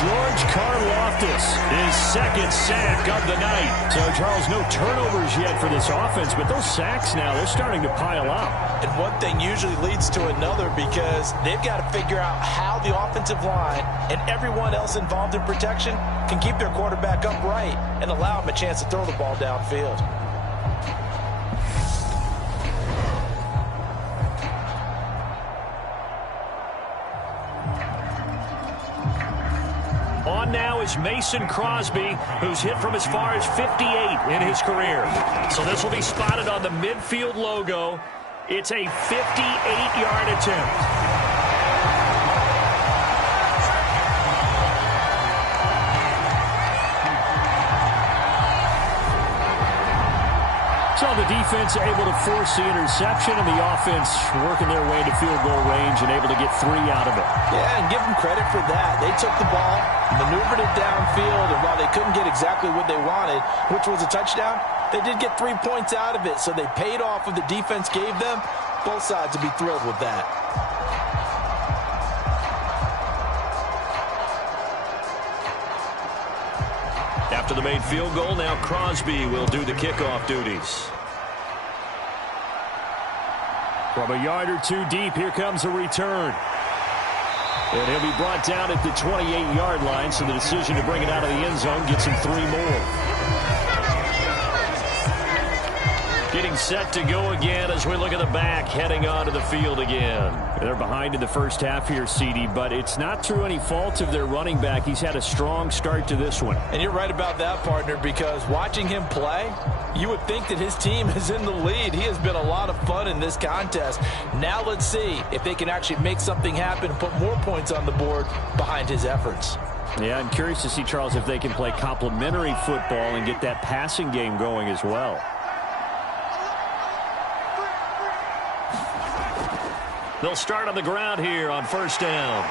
George Karlaftis, his 2nd sack of the night. So, Charles, no turnovers yet for this offense, but those sacks now, they're starting to pile up. And one thing usually leads to another, because they've got to figure out how the offensive line and everyone else involved in protection can keep their quarterback upright and allow him a chance to throw the ball downfield. On now is Mason Crosby, who's hit from as far as 58 in his career. So this will be spotted on the midfield logo. It's a 58-yard attempt. So the defense able to force the interception, and the offense working their way into field goal range and able to get 3 out of it. Yeah, and give them credit for that. They took the ball, maneuvered it downfield, and while they couldn't get exactly what they wanted, which was a touchdown, they did get 3 points out of it, so they paid off what the defense gave them. Both sides will be thrilled with that. After the made field goal, now Crosby will do the kickoff duties. From a yard or 2 deep, here comes a return. And he'll be brought down at the 28-yard line, so the decision to bring it out of the end zone gets him 3 more. set to go again as we look at the back heading onto the field again. They're behind in the first half here, CD, but it's not through any fault of their running back. He's had a strong start to this one. And you're right about that, partner, because watching him play, you would think that his team is in the lead. He has been a lot of fun in this contest. Now let's see if they can actually make something happen and put more points on the board behind his efforts. Yeah, I'm curious to see, Charles, if they can play complementary football and get that passing game going as well. They'll start on the ground here on first down.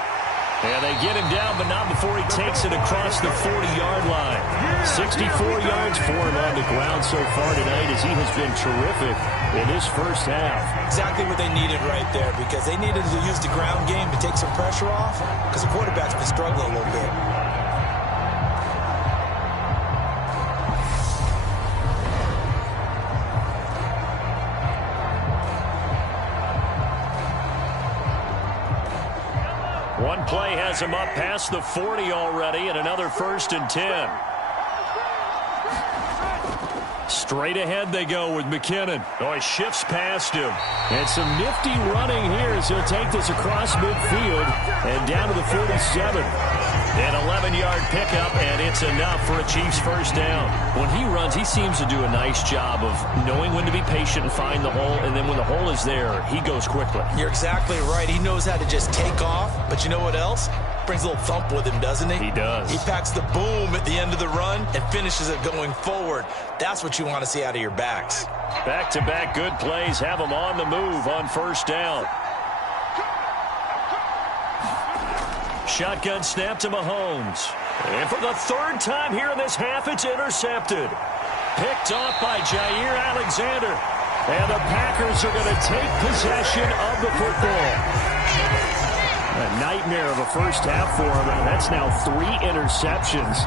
And they get him down, but not before he takes it across the 40-yard line. 64 yards for him on the ground so far tonight as he has been terrific in this first half. Exactly what they needed right there, because they needed to use the ground game to take some pressure off, because the quarterback's been struggling a little bit. One play has him up past the 40 already, and another 1st and 10. Straight ahead they go with McKinnon. Oh, he shifts past him. And some nifty running here as he'll take this across midfield and down to the 47. An 11-yard pickup, and it's enough for a Chiefs first down. When he runs, he seems to do a nice job of knowing when to be patient and find the hole, and then when the hole is there, he goes quickly. You're exactly right. He knows how to just take off, but you know what else? Brings a little thump with him, doesn't he? He does. He packs the boom at the end of the run and finishes it going forward. That's what you want to see out of your backs. Back-to-back good plays have him on the move on first down. Shotgun snap to Mahomes. And for the 3rd time here in this half, it's intercepted. Picked off by Jair Alexander. And the Packers are going to take possession of the football. A nightmare of a first half for him. That's now 3 interceptions.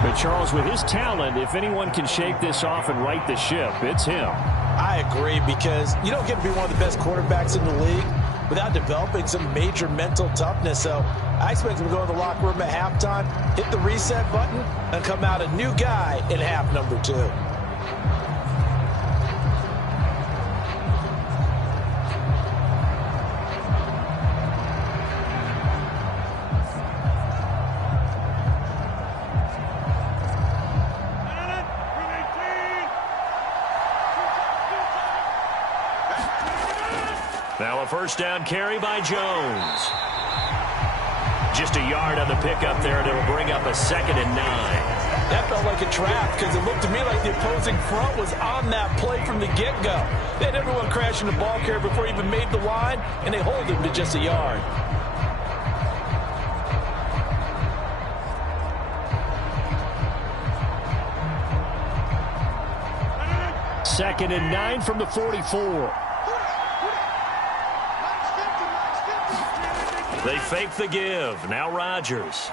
But Charles, with his talent, if anyone can shake this off and right the ship, it's him. I agree, because you don't get to be one of the best quarterbacks in the league without developing some major mental toughness. So I expect him to go in the locker room at halftime, hit the reset button, and come out a new guy in half number 2. Now a first down carry by Jones. Just a yard on the pickup there, and it'll bring up a 2nd and 9. That felt like a trap, because it looked to me like the opposing front was on that play from the get-go. They had everyone crashing the ball carrier before he even made the line, and they hold him to just a yard. Second and 9 from the 44. They fake the give. Now Rodgers.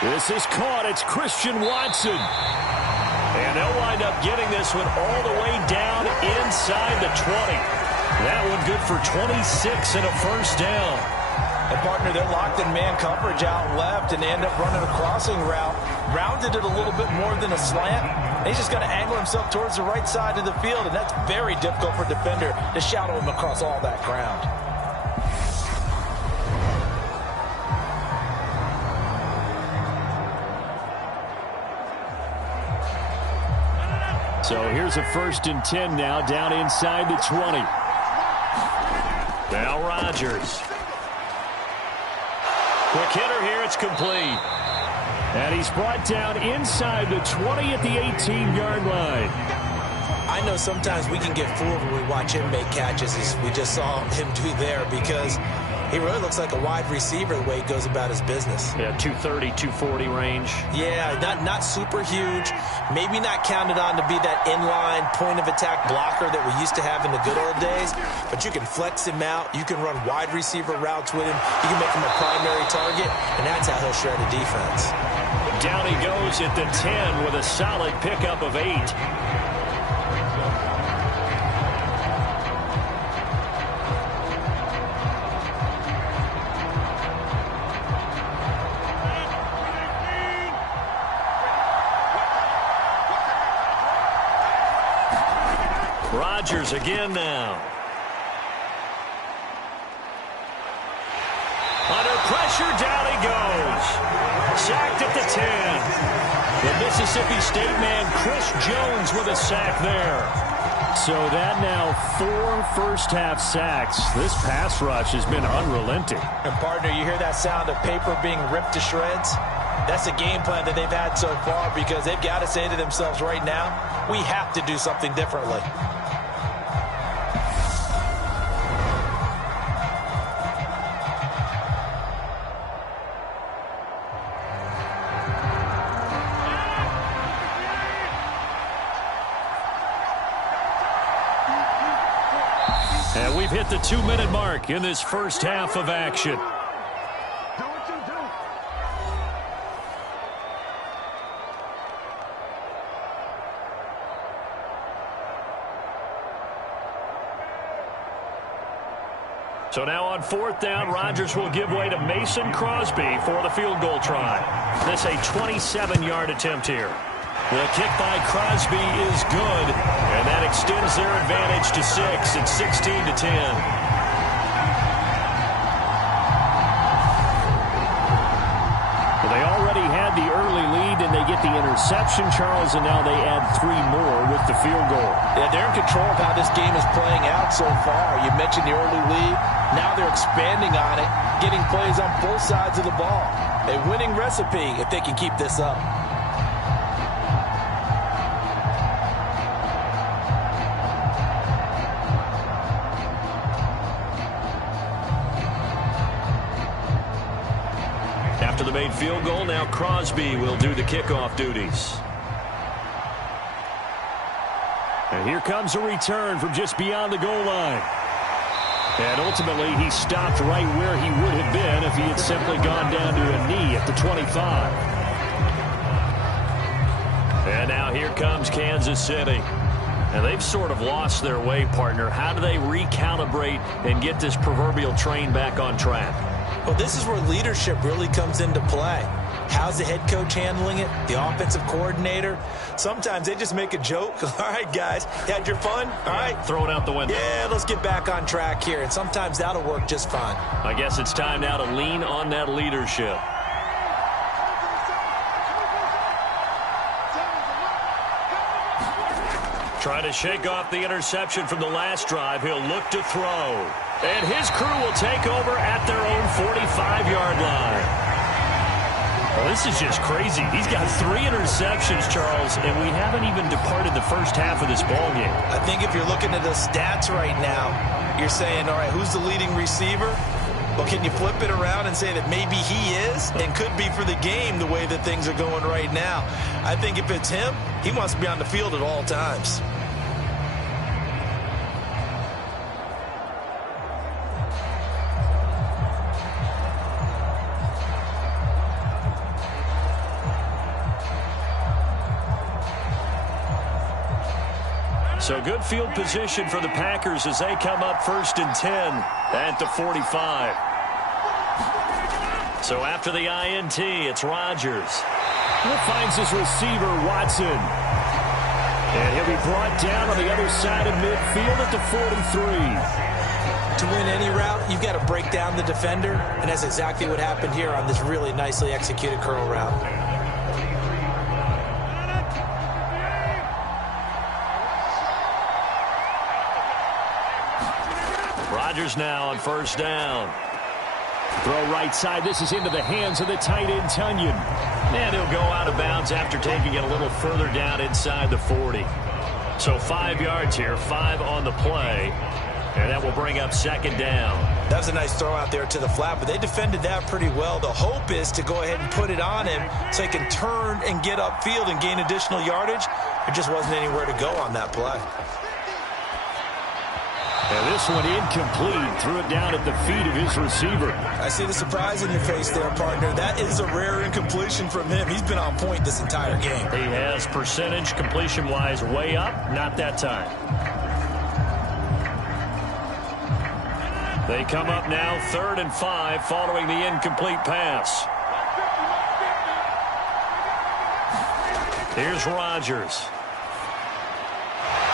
This is caught. It's Christian Watson. And they'll wind up getting this one all the way down inside the 20. That one good for 26 and a first down. And, partner, they're locked in man coverage out left, and they end up running a crossing route. Rounded it a little bit more than a slant. And he's just going to angle himself towards the right side of the field, and that's very difficult for a defender to shadow him across all that ground. So here's a 1st and 10 now, down inside the 20. Now Rodgers. Quick hitter here, it's complete. And he's brought down inside the 20 at the 18-yard line. I know sometimes we can get fooled when we watch him make catches, as we just saw him do there, because he really looks like a wide receiver the way he goes about his business. Yeah, 230, 240 range. Yeah, not super huge. Maybe not counted on to be that inline point-of-attack blocker that we used to have in the good old days. But you can flex him out. You can run wide receiver routes with him. You can make him a primary target, and that's how he'll shred a defense. Down he goes at the 10 with a solid pickup of 8. Rodgers again now. Under pressure, down he goes. Sacked at the 10. The Mississippi State man, Chris Jones, with a sack there. So that now 4 first-half sacks. This pass rush has been unrelenting. And, partner, you hear that sound of paper being ripped to shreds? That's a game plan that they've had so far because they've got to say to themselves right now, we have to do something differently. And we've hit the 2-minute mark in this first half of action. So now on 4th down, Rodgers will give way to Mason Crosby for the field goal try. This a 27-yard attempt here. The kick by Crosby is good, and that extends their advantage to 6. It's 16-10. They already had the early lead, and they get the interception, Charles, and now they add 3 more with the field goal. Yeah, they're in control of how this game is playing out so far. You mentioned the early lead. Now they're expanding on it, getting plays on both sides of the ball. A winning recipe if they can keep this up. After the made field goal, now Crosby will do the kickoff duties. And here comes a return from just beyond the goal line. And ultimately, he stopped right where he would have been if he had simply gone down to a knee at the 25. And now here comes Kansas City. And they've sort of lost their way, partner. How do they recalibrate and get this proverbial train back on track? Well, this is where leadership really comes into play. How's the head coach handling it? The offensive coordinator? Sometimes they just make a joke. All right, guys, had your fun? All right. Throw it out the window. Yeah, let's get back on track here. And sometimes that'll work just fine. I guess it's time now to lean on that leadership. Trying to shake off the interception from the last drive. He'll look to throw. And his crew will take over at their own 45-yard line. Well, this is just crazy. He's got 3 interceptions, Charles, and we haven't even departed the first half of this ballgame. I think if you're looking at the stats right now, you're saying, all right, who's the leading receiver? Well, can you flip it around and say that maybe he is and could be for the game the way that things are going right now? I think if it's him, he wants to be on the field at all times. So good field position for the Packers as they come up 1st and 10 at the 45. So after the INT, it's Rodgers. He finds his receiver, Watson. And he'll be brought down on the other side of midfield at the 43. To win any route, you've got to break down the defender, and that's exactly what happened here on this really nicely executed curl route. Rodgers now on 1st down. Throw right side. This is into the hands of the tight end, Tunyon. And he'll go out of bounds after taking it a little further down inside the 40. So 5 yards here, 5 on the play. And that will bring up 2nd down. That was a nice throw out there to the flat, but they defended that pretty well. The hope is to go ahead and put it on him so he can turn and get upfield and gain additional yardage. There just wasn't anywhere to go on that play. And this one incomplete. Threw it down at the feet of his receiver. I see the surprise in your face there, partner. That is a rare incompletion from him. He's been on point this entire game. He has percentage completion-wise way up. Not that time. They come up now 3rd and 5 following the incomplete pass.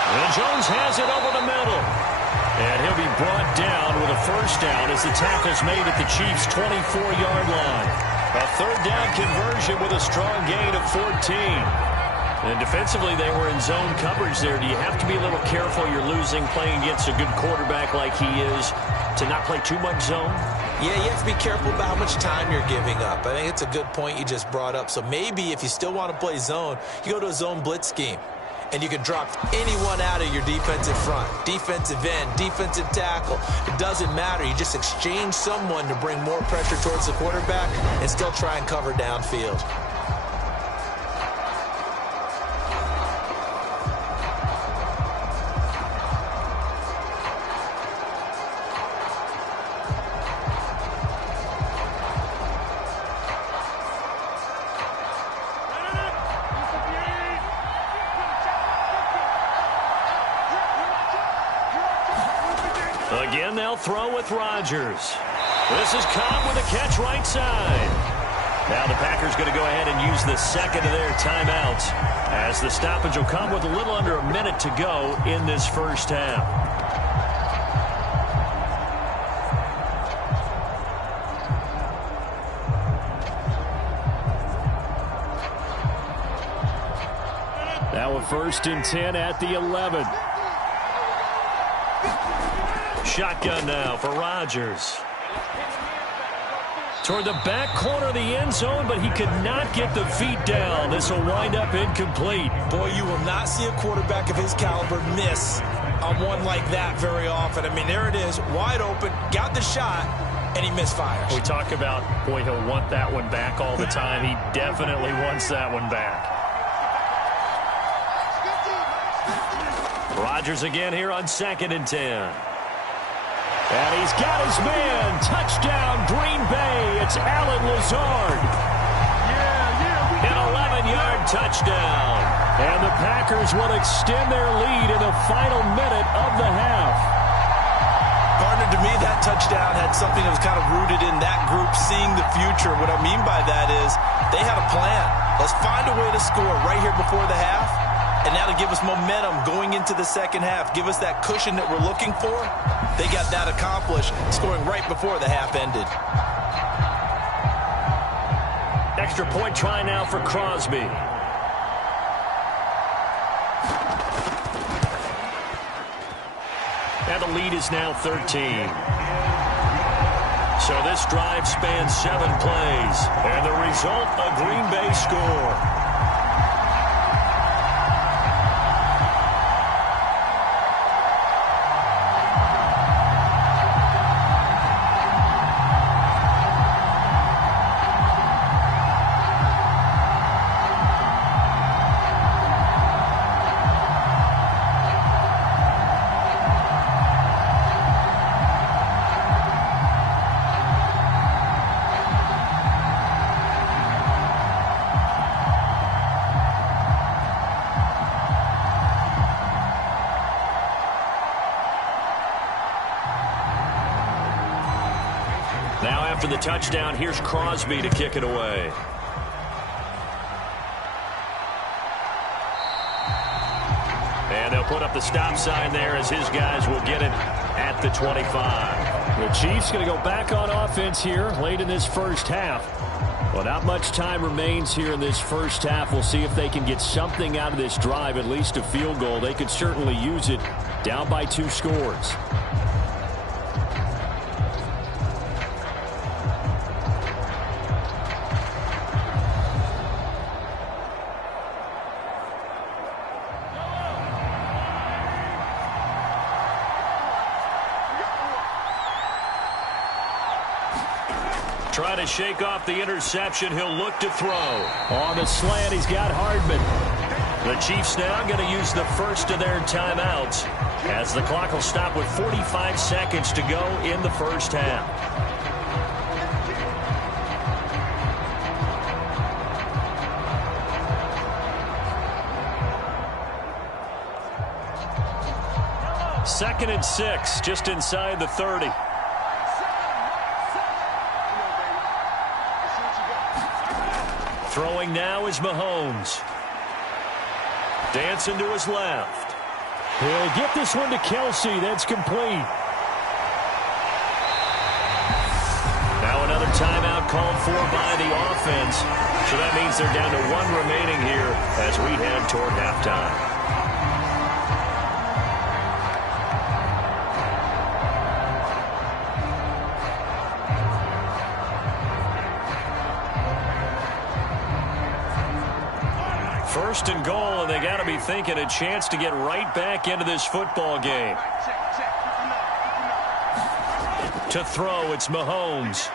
And Jones has it over the middle. And he'll be brought down with a first down as the tackle's made at the Chiefs' 24-yard line. A third down conversion with a strong gain of 14. And defensively, they were in zone coverage there. Do you have to be a little careful you're losing playing against a good quarterback like he is to not play too much zone? Yeah, you have to be careful about how much time you're giving up. I think it's a good point you just brought up. So maybe if you still want to play zone, you go to a zone blitz scheme. And you can drop anyone out of your defensive front. Defensive end, defensive tackle. It doesn't matter. You just exchange someone to bring more pressure towards the quarterback and still try and cover downfield. Again, they'll throw with Rodgers. This is Cobb with a catch right side. Now the Packers going to go ahead and use the second of their timeouts as the stoppage will come with a little under a minute to go in this first half. Now a 1st and 10 at the 11. Shotgun now for Rodgers. Toward the back corner of the end zone, but he could not get the feet down. This will wind up incomplete. Boy, you will not see a quarterback of his caliber miss on one like that very often. I mean, there it is, wide open, got the shot, and he misfires. We talk about, boy, he'll want that one back all the time. He definitely wants that one back. Rodgers again here on 2nd and 10. And he's got his man. Touchdown, Green Bay. It's Allen Lazard. An 11-yard touchdown. And the Packers will extend their lead in the final minute of the half. Partner, to me, that touchdown had something that was kind of rooted in that group seeing the future. What I mean by that is they had a plan. Let's find a way to score right here before the half. And now to give us momentum going into the second half, give us that cushion that we're looking for, they got that accomplished, scoring right before the half ended. Extra point try now for Crosby. And the lead is now 13. So this drive spans 7 plays. And the result, a Green Bay score. Now after the touchdown, here's Crosby to kick it away. And they'll put up the stop sign there as his guys will get it at the 25. The Chiefs going to go back on offense here late in this first half. Well, not much time remains here in this first half. We'll see if they can get something out of this drive, at least a field goal. They could certainly use it down by 2 scores. Trying to shake off the interception. He'll look to throw. On the slant, he's got Hardman. The Chiefs now going to use the first of their timeouts as the clock will stop with 45 seconds to go in the first half. Second and 6, just inside the 30. Throwing now is Mahomes. Dancing to his left. He'll get this one to Kelsey. That's complete. Now another timeout called for by the offense. So that means they're down to 1 remaining here as we head toward halftime. First and goal, and they got to be thinking a chance to get right back into this football game. To throw, it's Mahomes.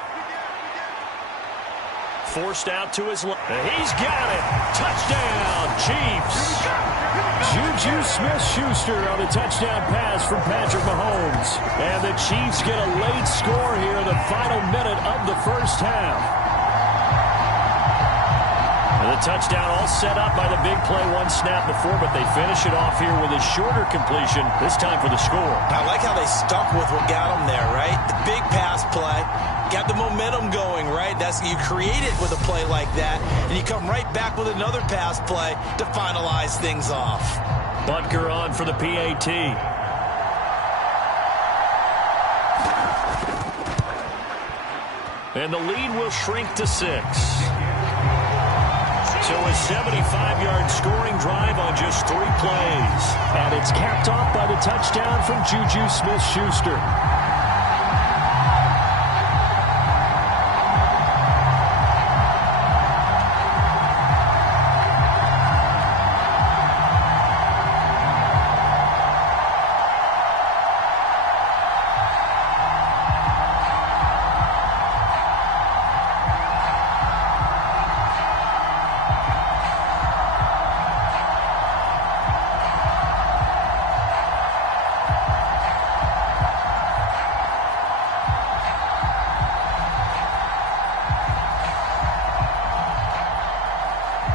Forced out to his left. He's got it. Touchdown, Chiefs. Juju Smith-Schuster on the touchdown pass from Patrick Mahomes. And the Chiefs get a late score here in the final minute of the first half. And the touchdown all set up by the big play one snap before, but they finish it off here with a shorter completion, this time for the score. I like how they stuck with what got them there, right? The big pass play, got the momentum going, right? That's you create it with a play like that, and you come right back with another pass play to finalize things off. Butker on for the PAT. And the lead will shrink to 6. So a 75-yard scoring drive on just 3 plays. And it's capped off by the touchdown from Juju Smith-Schuster.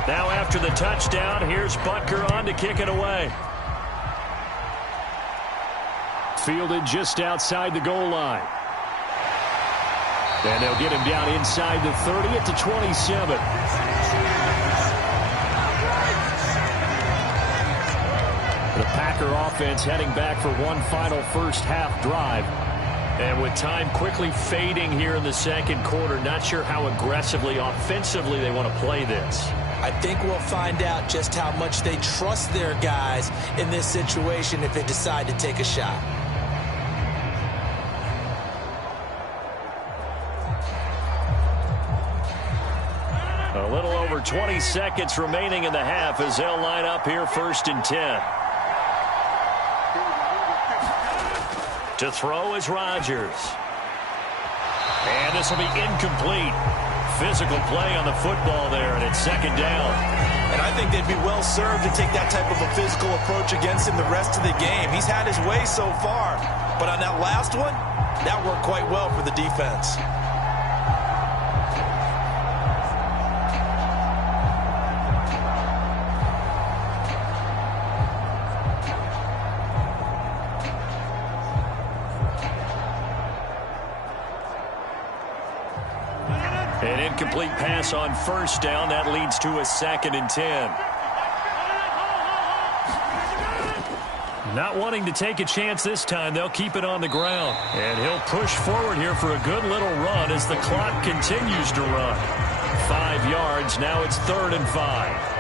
Now after the touchdown, here's Butker on to kick it away. Fielded just outside the goal line. And they'll get him down inside the 30 at the 27. The Packer offense heading back for one final first half drive. And with time quickly fading here in the second quarter, not sure how aggressively, offensively they want to play this. I think we'll find out just how much they trust their guys in this situation if they decide to take a shot. A little over 20 seconds remaining in the half as they'll line up here 1st and 10. To throw is Rodgers. And this will be incomplete. Physical play on the football there, and it's 2nd down. And I think they'd be well served to take that type of a physical approach against him the rest of the game. He's had his way so far, but on that last one, that worked quite well for the defense. An incomplete pass on 1st down. That leads to a 2nd and 10. Not wanting to take a chance this time, they'll keep it on the ground. And he'll push forward here for a good little run as the clock continues to run. 5 yards. Now it's 3rd and 5.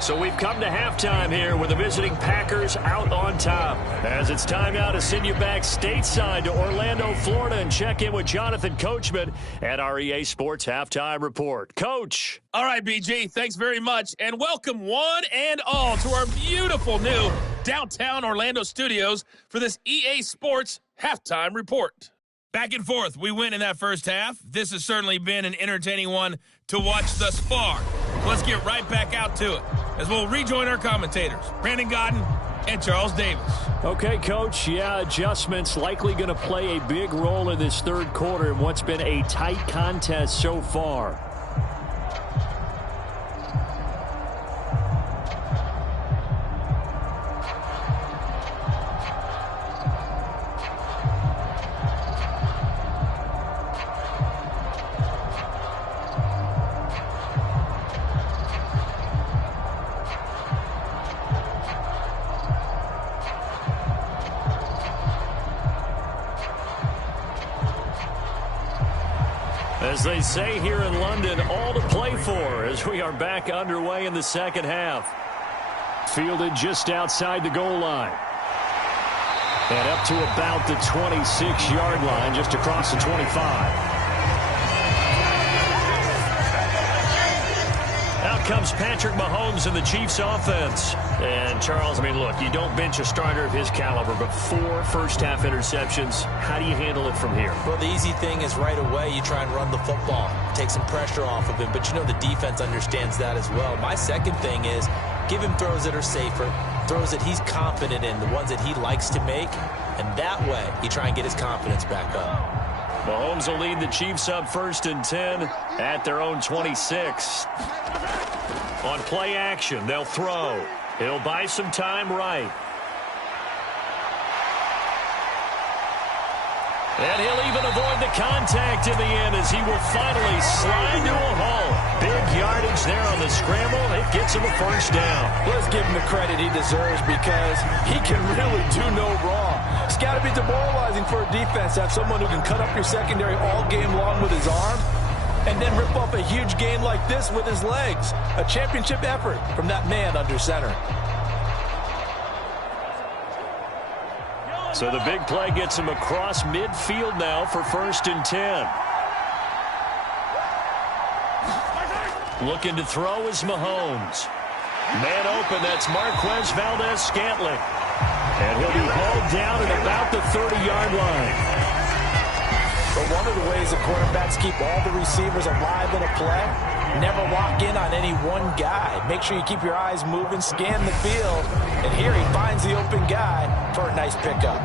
So we've come to halftime here with the visiting Packers out on top. As it's time now to send you back stateside to Orlando, Florida, and check in with Jonathan Coachman at our EA Sports Halftime Report. Coach. All right, BG, thanks very much. And welcome one and all to our beautiful new downtown Orlando studios for this EA Sports Halftime Report. Back and forth, we win in that first half. This has certainly been an entertaining one to watch thus far. Let's get right back out to it as we'll rejoin our commentators, Brandon Godden and Charles Davis. Okay, Coach, adjustments likely going to play a big role in this third quarter in what's been a tight contest so far. As they say here in London, all to play for as we are back underway in the second half. Fielded just outside the goal line. And up to about the 26-yard line, just across the 25. Out comes Patrick Mahomes in the Chiefs offense. And, Charles, I mean, look, you don't bench a starter of his caliber, but 4 first-half interceptions. How do you handle it from here? Well, the easy thing is right away you try and run the football, take some pressure off of him. But, you know, the defense understands that as well. My second thing is give him throws that are safer, throws that he's confident in, the ones that he likes to make. And that way, you try and get his confidence back up. Mahomes will lead the Chiefs up 1st and 10 at their own 26. On play action, they'll throw. He'll buy some time right. And he'll even avoid the contact in the end as he will finally slide to a halt. Big yardage there on the scramble. It gets him a first down. Let's give him the credit he deserves because he can really do no wrong. It's got to be demoralizing for a defense to have someone who can cut up your secondary all game long with his arm and then rip off a huge gain like this with his legs. A championship effort from that man under center. So the big play gets him across midfield now for 1st and 10. Looking to throw is Mahomes. Man open, that's Marquez Valdez-Scantling. And he'll be hauled down at about the 30-yard line. But one of the ways the quarterbacks keep all the receivers alive in a play, never lock in on any one guy. Make sure you keep your eyes moving, scan the field, and here he finds the open guy for a nice pickup.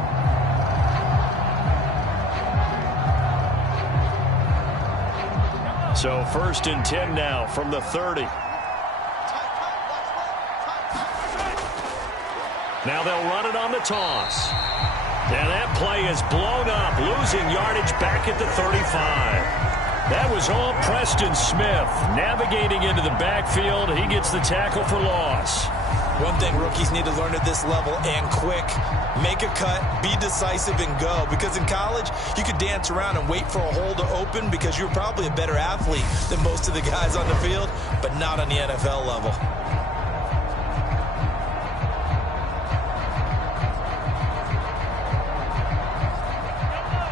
So 1st and 10 now from the 30. Now they'll run it on the toss. And that play is blown up, losing yardage back at the 35. That was all Preston Smith navigating into the backfield. He gets the tackle for loss. One thing rookies need to learn at this level and quick. Make a cut, be decisive, and go. Because in college, you could dance around and wait for a hole to open because you're probably a better athlete than most of the guys on the field, but not on the NFL level.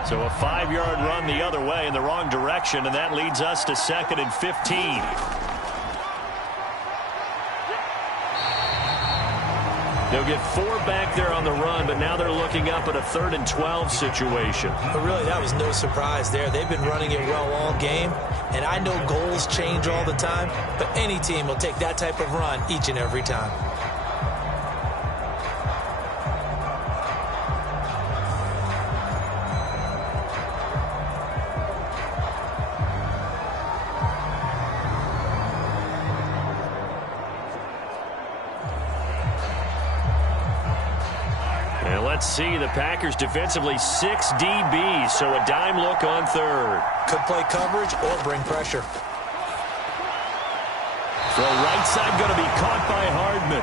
So a 5-yard run the other way in the wrong direction, and that leads us to 2nd and 15. They'll get 4 back there on the run, but now they're looking up at a 3rd and 12 situation. But really, that was no surprise there. They've been running it well all game, and I know goals change all the time, but any team will take that type of run each and every time. Let's see, the Packers defensively 6 DBs, so a dime look on 3rd. Could play coverage or bring pressure. Throw right side going to be caught by Hardman.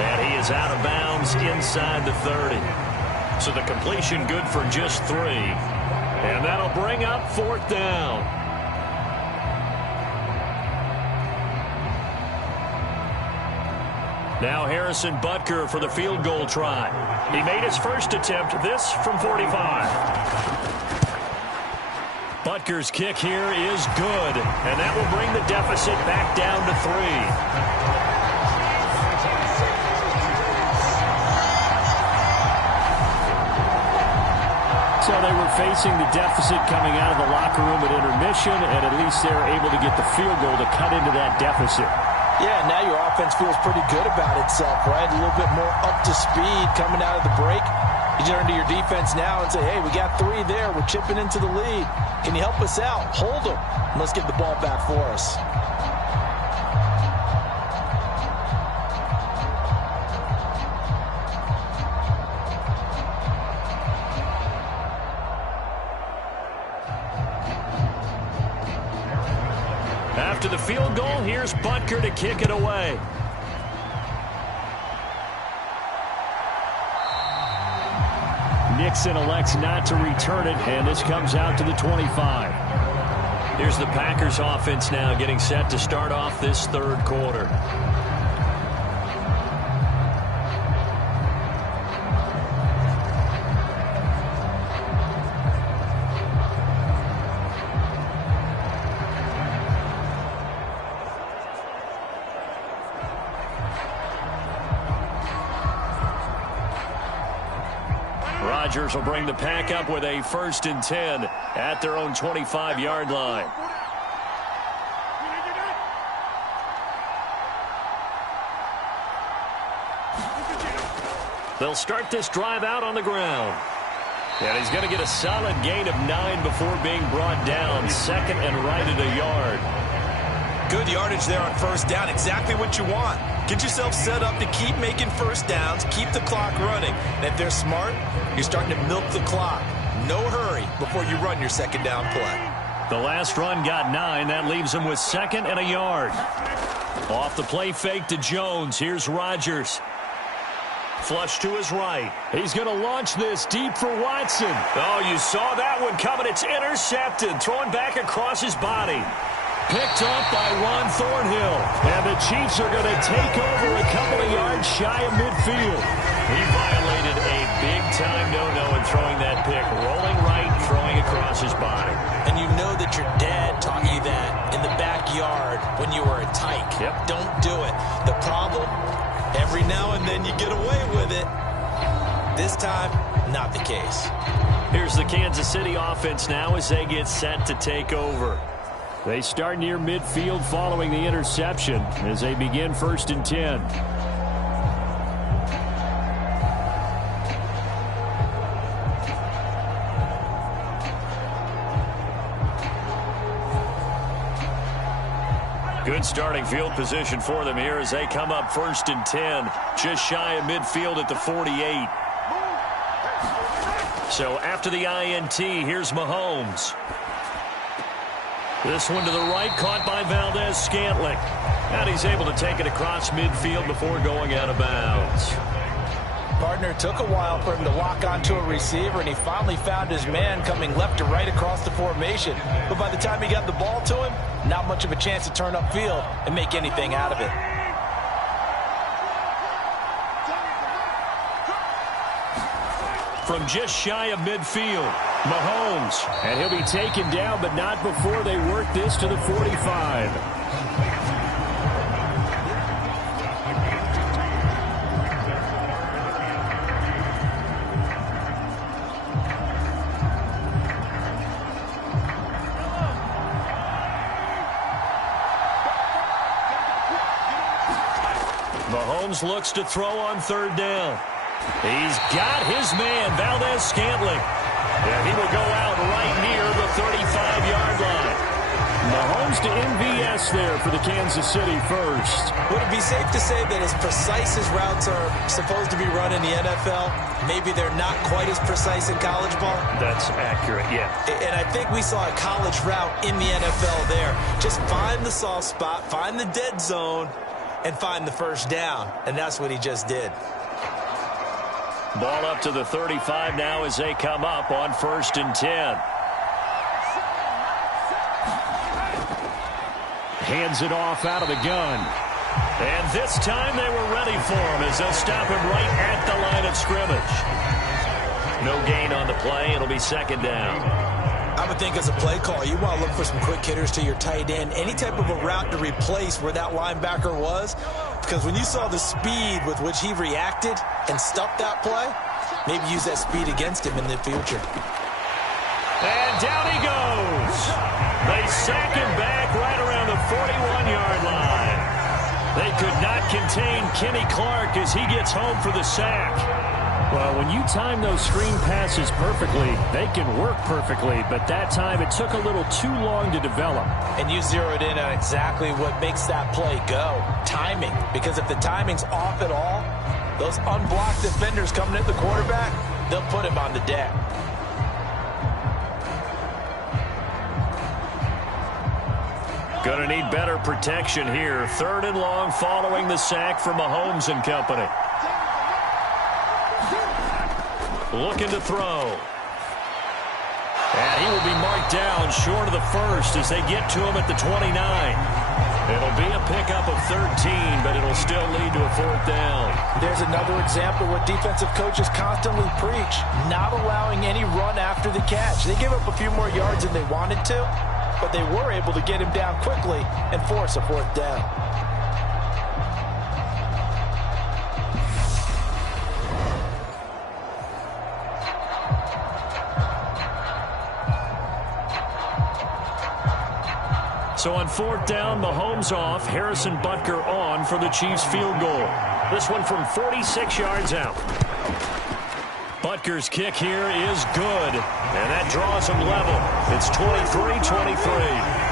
And he is out of bounds inside the 30. So the completion good for just 3. And that'll bring up 4th down. Now Harrison Butker for the field goal try. He made his first attempt, this from 45. Butker's kick here is good, and that will bring the deficit back down to 3. So they were facing the deficit coming out of the locker room at intermission, and at least they were able to get the field goal to cut into that deficit. Yeah, now your offense feels pretty good about itself, right? A little bit more up to speed coming out of the break. You turn to your defense now and say, hey, we got 3 there. We're chipping into the lead. Can you help us out? Hold them. Let's get the ball back for us. After the field goal, here's Butker to kick it away. Nixon elects not to return it, and this comes out to the 25. Here's the Packers offense now getting set to start off this third quarter. Rodgers will bring the pack up with a 1st and 10 at their own 25-yard line. They'll start this drive out on the ground. And he's going to get a solid gain of 9 before being brought down. 2nd and right at a yard. Good yardage there on 1st down. Exactly what you want. Get yourself set up to keep making 1st downs, keep the clock running. And if they're smart, you're starting to milk the clock. No hurry before you run your 2nd down play. The last run got 9. That leaves him with 2nd and a yard. Off the play fake to Jones. Here's Rodgers. Flush to his right. He's going to launch this deep for Watson. Oh, you saw that one coming. It's intercepted. Throwing back across his body. Picked up by Ron Thornhill. And the Chiefs are going to take over a couple of yards shy of midfield. He violated a big-time no-no in throwing that pick. Rolling right, throwing across his body. And you know that your dad taught you that in the backyard when you were a tyke. Yep. Don't do it. The problem, every now and then you get away with it. This time, not the case. Here's the Kansas City offense now as they get set to take over. They start near midfield following the interception as they begin 1st and 10. Good starting field position for them here as they come up 1st and 10. Just shy of midfield at the 48. So after the INT, here's Mahomes. This one to the right, caught by Valdez-Scantling. And he's able to take it across midfield before going out of bounds. Partner, took a while for him to lock onto a receiver, and he finally found his man coming left to right across the formation. But by the time he got the ball to him, not much of a chance to turn upfield and make anything out of it. From just shy of midfield, Mahomes. And he'll be taken down, but not before they work this to the 45. Mahomes looks to throw on 3rd down. He's got his man, Valdez-Scantling. And he will go out right near the 35-yard line. Mahomes to MVS there for the Kansas City 1st. Would it be safe to say that as precise as routes are supposed to be run in the NFL, maybe they're not quite as precise in college ball? That's accurate, yeah. And I think we saw a college route in the NFL there. Just find the soft spot, find the dead zone, and find the 1st down. And that's what he just did. Ball up to the 35 now as they come up on 1st and 10. Hands it off out of the gun. And this time they were ready for him as they'll stop him right at the line of scrimmage. No gain on the play. It'll be 2nd down. I would think as a play call, you want to look for some quick hitters to your tight end. Any type of a route to replace where that linebacker was. Because when you saw the speed with which he reacted and stuffed that play, maybe use that speed against him in the future. And down he goes. They sack him back right around the 41-yard line. They could not contain Kenny Clark as he gets home for the sack. Well, when you time those screen passes perfectly, they can work perfectly. But that time, it took a little too long to develop. And you zeroed in on exactly what makes that play go. Timing. Because if the timing's off at all, those unblocked defenders coming at the quarterback, they'll put him on the deck. Gonna need better protection here. 3rd and long following the sack from Mahomes and company. Looking to throw. And he will be marked down short of the first as they get to him at the 29. It'll be a pickup of 13, but it'll still lead to a fourth down. There's another example where defensive coaches constantly preach, not allowing any run after the catch. They gave up a few more yards than they wanted to, but they were able to get him down quickly and force a fourth down. So on fourth down, Mahomes off, Harrison Butker on for the Chiefs field goal. This one from 46 yards out. Butker's kick here is good, and that draws him level. It's 23-23.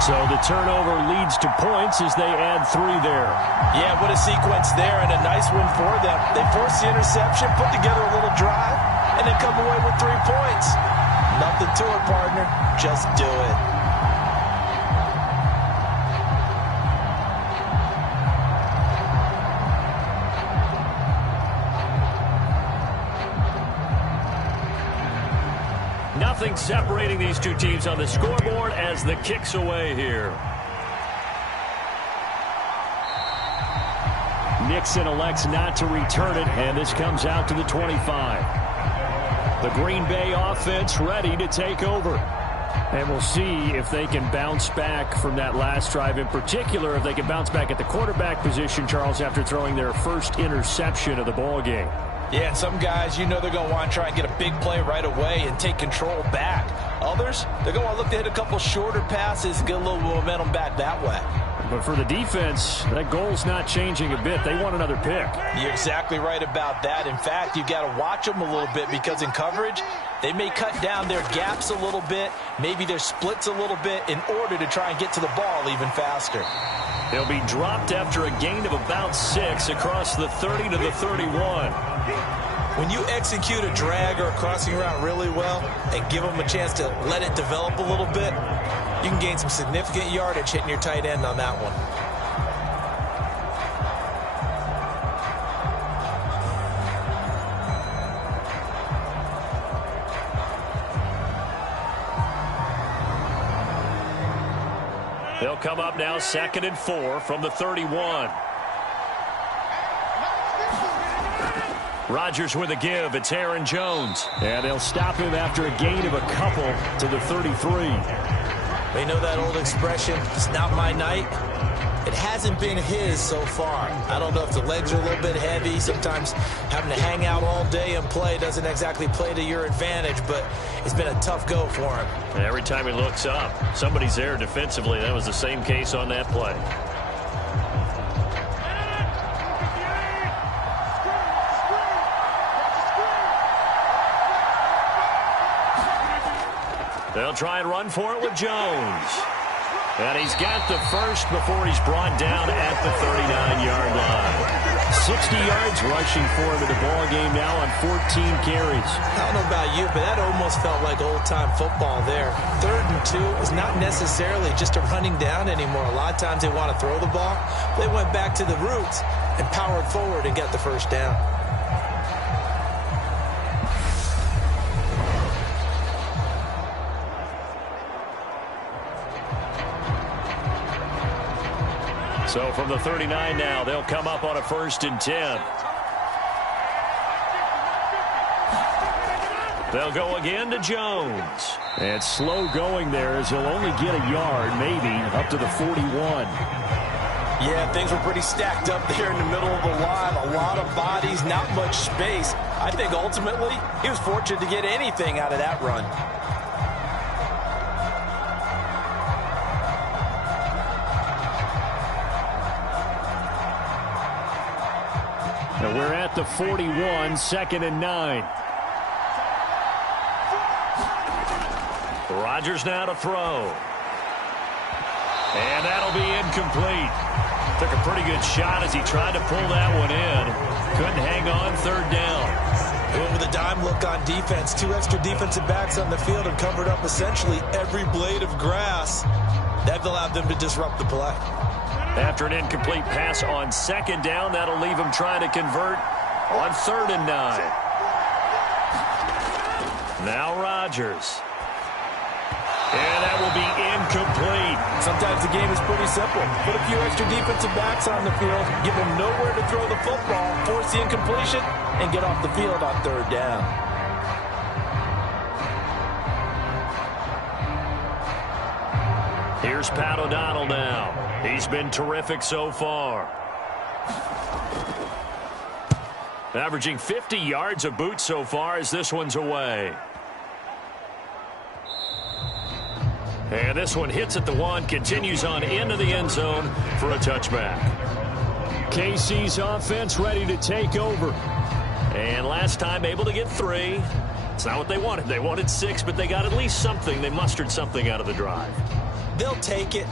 So the turnover leads to points as they add 3 there. Yeah, what a sequence there, and a nice win for them. They forced the interception, put together a little drive, and then come away with 3 points. Nothing to it, partner. Just do it. Nothing separating these two teams on the scoreboard as the kick's away here. Nixon elects not to return it, and this comes out to the 25. The Green Bay offense ready to take over. And we'll see if they can bounce back from that last drive, in particular if they can bounce back at the quarterback position, Charles, after throwing their first interception of the ball game. Yeah, and some guys, you know they're going to want to try and get a big play right away and take control back. Others, they're going to want to look to hit a couple shorter passes and get a little momentum back that way. But for the defense, that goal's not changing a bit. They want another pick. You're exactly right about that. In fact, you've got to watch them a little bit because in coverage, they may cut down their gaps a little bit, maybe their splits a little bit in order to try and get to the ball even faster. They'll be dropped after a gain of about 6 across the 30 to the 31. When you execute a drag or a crossing route really well and give them a chance to let it develop a little bit, you can gain some significant yardage hitting your tight end on that one. They'll come up now 2nd and 4 from the 31. Rodgers with a give. It's Aaron Jones. And they'll stop him after a gain of a couple to the 33. They know that old expression, it's not my night. It hasn't been his so far. I don't know if the legs are a little bit heavy. Sometimes having to hang out all day and play doesn't exactly play to your advantage, but it's been a tough go for him. And every time he looks up, somebody's there defensively. That was the same case on that play. They'll try and run for it with Jones. And he's got the first before he's brought down at the 39-yard line. 60 yards rushing for him in the ball game now on 14 carries. I don't know about you, but that almost felt like old-time football there. 3rd and 2 is not necessarily just a running down anymore. A lot of times they want to throw the ball. They went back to the roots and powered forward and got the first down. So from the 39 now, they'll come up on a 1st and 10. They'll go again to Jones. And slow going there as he'll only get a yard, maybe, up to the 41. Yeah, things were pretty stacked up there in the middle of the line. A lot of bodies, not much space. I think ultimately he was fortunate to get anything out of that run. And we're at the 41, 2nd and 9. Rodgers now to throw. And that'll be incomplete. Took a pretty good shot as he tried to pull that one in. Couldn't hang on, 3rd down. Going with a dime look on defense. 2 extra defensive backs on the field and covered up essentially every blade of grass. That allowed them to disrupt the play. After an incomplete pass on second down, that'll leave him trying to convert on 3rd and 9. Now Rodgers. And that will be incomplete. Sometimes the game is pretty simple. Put a few extra defensive backs on the field, give them nowhere to throw the football, force the incompletion, and get off the field on 3rd down. Here's Pat O'Donnell now. He's been terrific so far. Averaging 50 yards a boot so far as this one's away. And this one hits at the 1, continues on into the end zone for a touchback. KC's offense ready to take over. And last time able to get 3. It's not what they wanted. They wanted 6, but they got at least something. They mustered something out of the drive. They'll take it.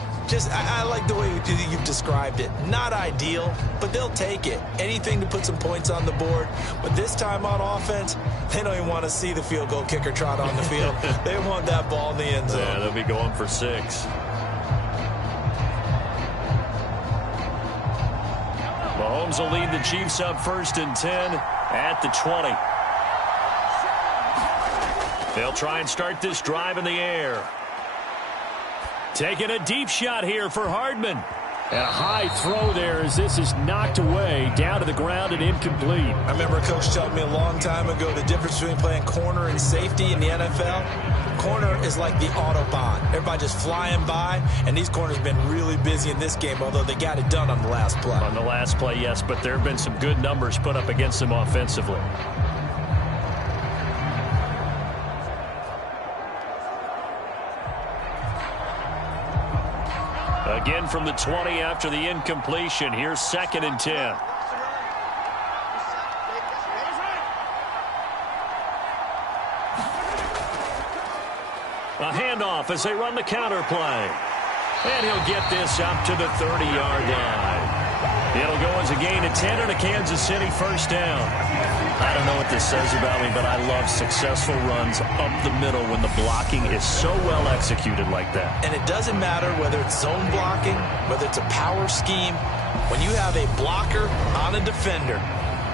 I like the way you've described it. Not ideal, but they'll take it. Anything to put some points on the board. But this time on offense, they don't even want to see the field goal kicker trot on the field. They want that ball in the end zone. Yeah, they'll be going for 6. Mahomes will lead the Chiefs up 1st and 10 at the 20. They'll try and start this drive in the air. Taking a deep shot here for Hardman. And a high throw there as this is knocked away, down to the ground and incomplete. I remember a coach telling me a long time ago the difference between playing corner and safety in the NFL. Corner is like the Autobahn. Everybody just flying by, and these corners have been really busy in this game, although they got it done on the last play. On the last play, yes, but there have been some good numbers put up against them offensively. Again from the 20 after the incompletion. Here's 2nd and 10. A handoff as they run the counter play. And he'll get this up to the 30-yard line. It'll go as a gain of 10 and a Kansas City 1st down. I don't know what this says about me, but I love successful runs up the middle when the blocking is so well executed like that. And it doesn't matter whether it's zone blocking, whether it's a power scheme. When you have a blocker on a defender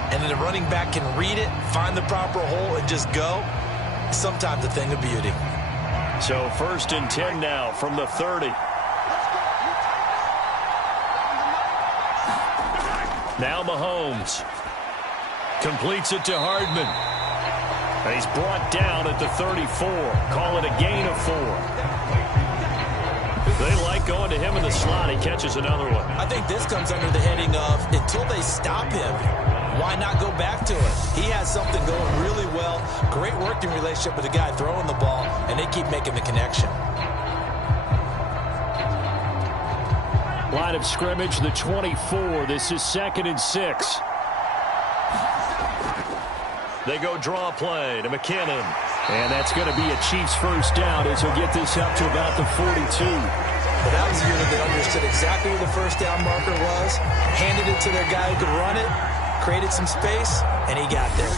and then the running back can read it, find the proper hole, and just go, sometimes a thing of beauty. So 1st and 10 now from the 30. Now Mahomes. Completes it to Hardman. And he's brought down at the 34. Call it a gain of 4. They like going to him in the slot. He catches another one. I think this comes under the heading of until they stop him, why not go back to it? He has something going really well. Great working relationship with the guy throwing the ball, and they keep making the connection. Line of scrimmage, the 24. This is 2nd and 6. They go draw play to McKinnon. And that's going to be a Chiefs 1st down as he'll get this up to about the 42. Well, that was a unit that understood exactly where the 1st down marker was, handed it to their guy who could run it, created some space, and he got there.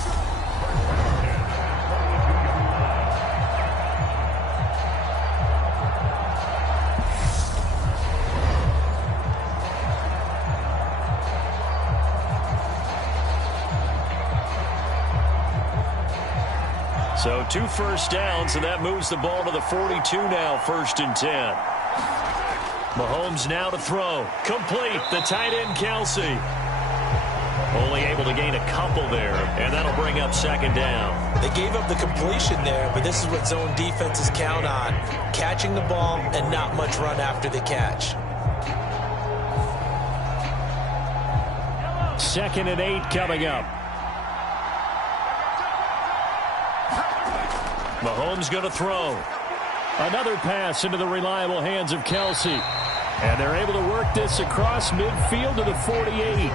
So 2 1st downs, and that moves the ball to the 42 now, 1st and 10. Mahomes now to throw. Complete. The tight end, Kelsey. Only able to gain a couple there, and that'll bring up 2nd down. They gave up the completion there, but this is what zone defenses count on. Catching the ball and not much run after the catch. 2nd and 8 coming up. Mahomes going to throw. Another pass into the reliable hands of Kelsey. And they're able to work this across midfield to the 48.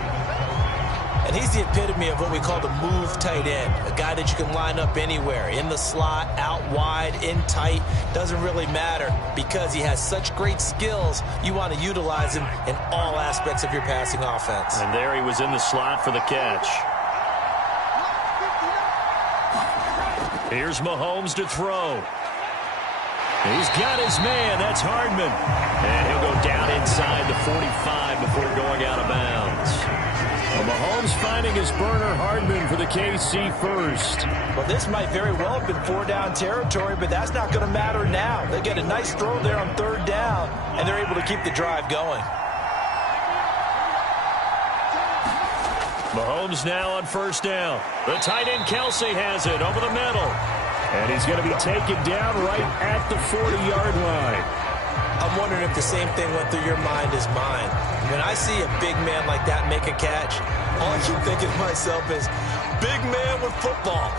And he's the epitome of what we call the move tight end. A guy that you can line up anywhere. In the slot, out wide, in tight. Doesn't really matter because he has such great skills. You want to utilize him in all aspects of your passing offense. And there he was in the slot for the catch. Here's Mahomes to throw. He's got his man. That's Hardman. And he'll go down inside the 45 before going out of bounds. Well, Mahomes finding his burner Hardman for the KC first. Well, this might very well have been 4-down territory, but that's not going to matter now. They get a nice throw there on 3rd down, and they're able to keep the drive going. Mahomes now on 1st down. The tight end Kelsey has it over the middle. And he's going to be taken down right at the 40-yard line. I'm wondering if the same thing went through your mind as mine. When I see a big man like that make a catch, all I keep thinking to myself is, big man with football.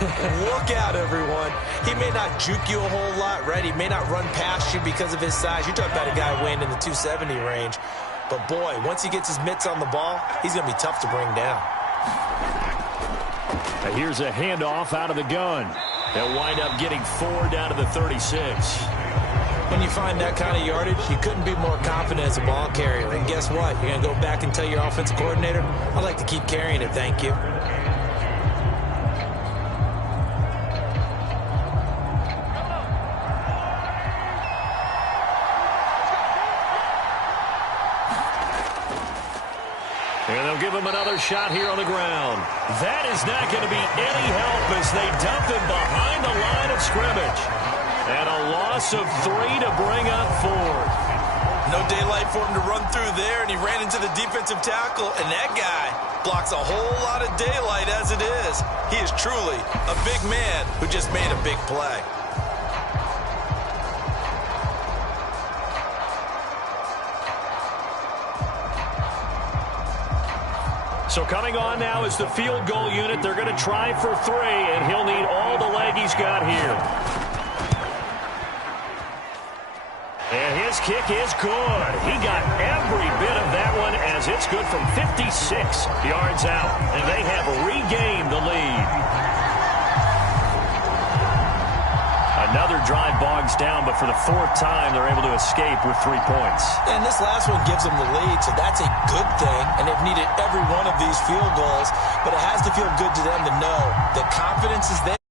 Look out, everyone. He may not juke you a whole lot, right? He may not run past you because of his size. You're talking about a guy weighing in the 270 range. But, boy, once he gets his mitts on the ball, he's going to be tough to bring down. Here's a handoff out of the gun. They'll wind up getting 4 down to the 36. When you find that kind of yardage, you couldn't be more confident as a ball carrier. And guess what? You're going to go back and tell your offensive coordinator, I'd like to keep carrying it, thank you. And they'll give him another shot here on the ground. That is not going to be any help as they dump him behind the line of scrimmage. And a loss of 3 to bring up 4. No daylight for him to run through there, and he ran into the defensive tackle, and that guy blocks a whole lot of daylight as it is. He is truly a big man who just made a big play. So coming on now is the field goal unit. They're going to try for 3, and he'll need all the leg he's got here. And his kick is good. He got every bit of that one as it's good from 56 yards out. And they have regained the lead. Another drive bogs down, but for the 4th time, they're able to escape with 3 points. And this last one gives them the lead, so that's a good thing. And they've needed every one of these field goals, but it has to feel good to them to know that confidence is there.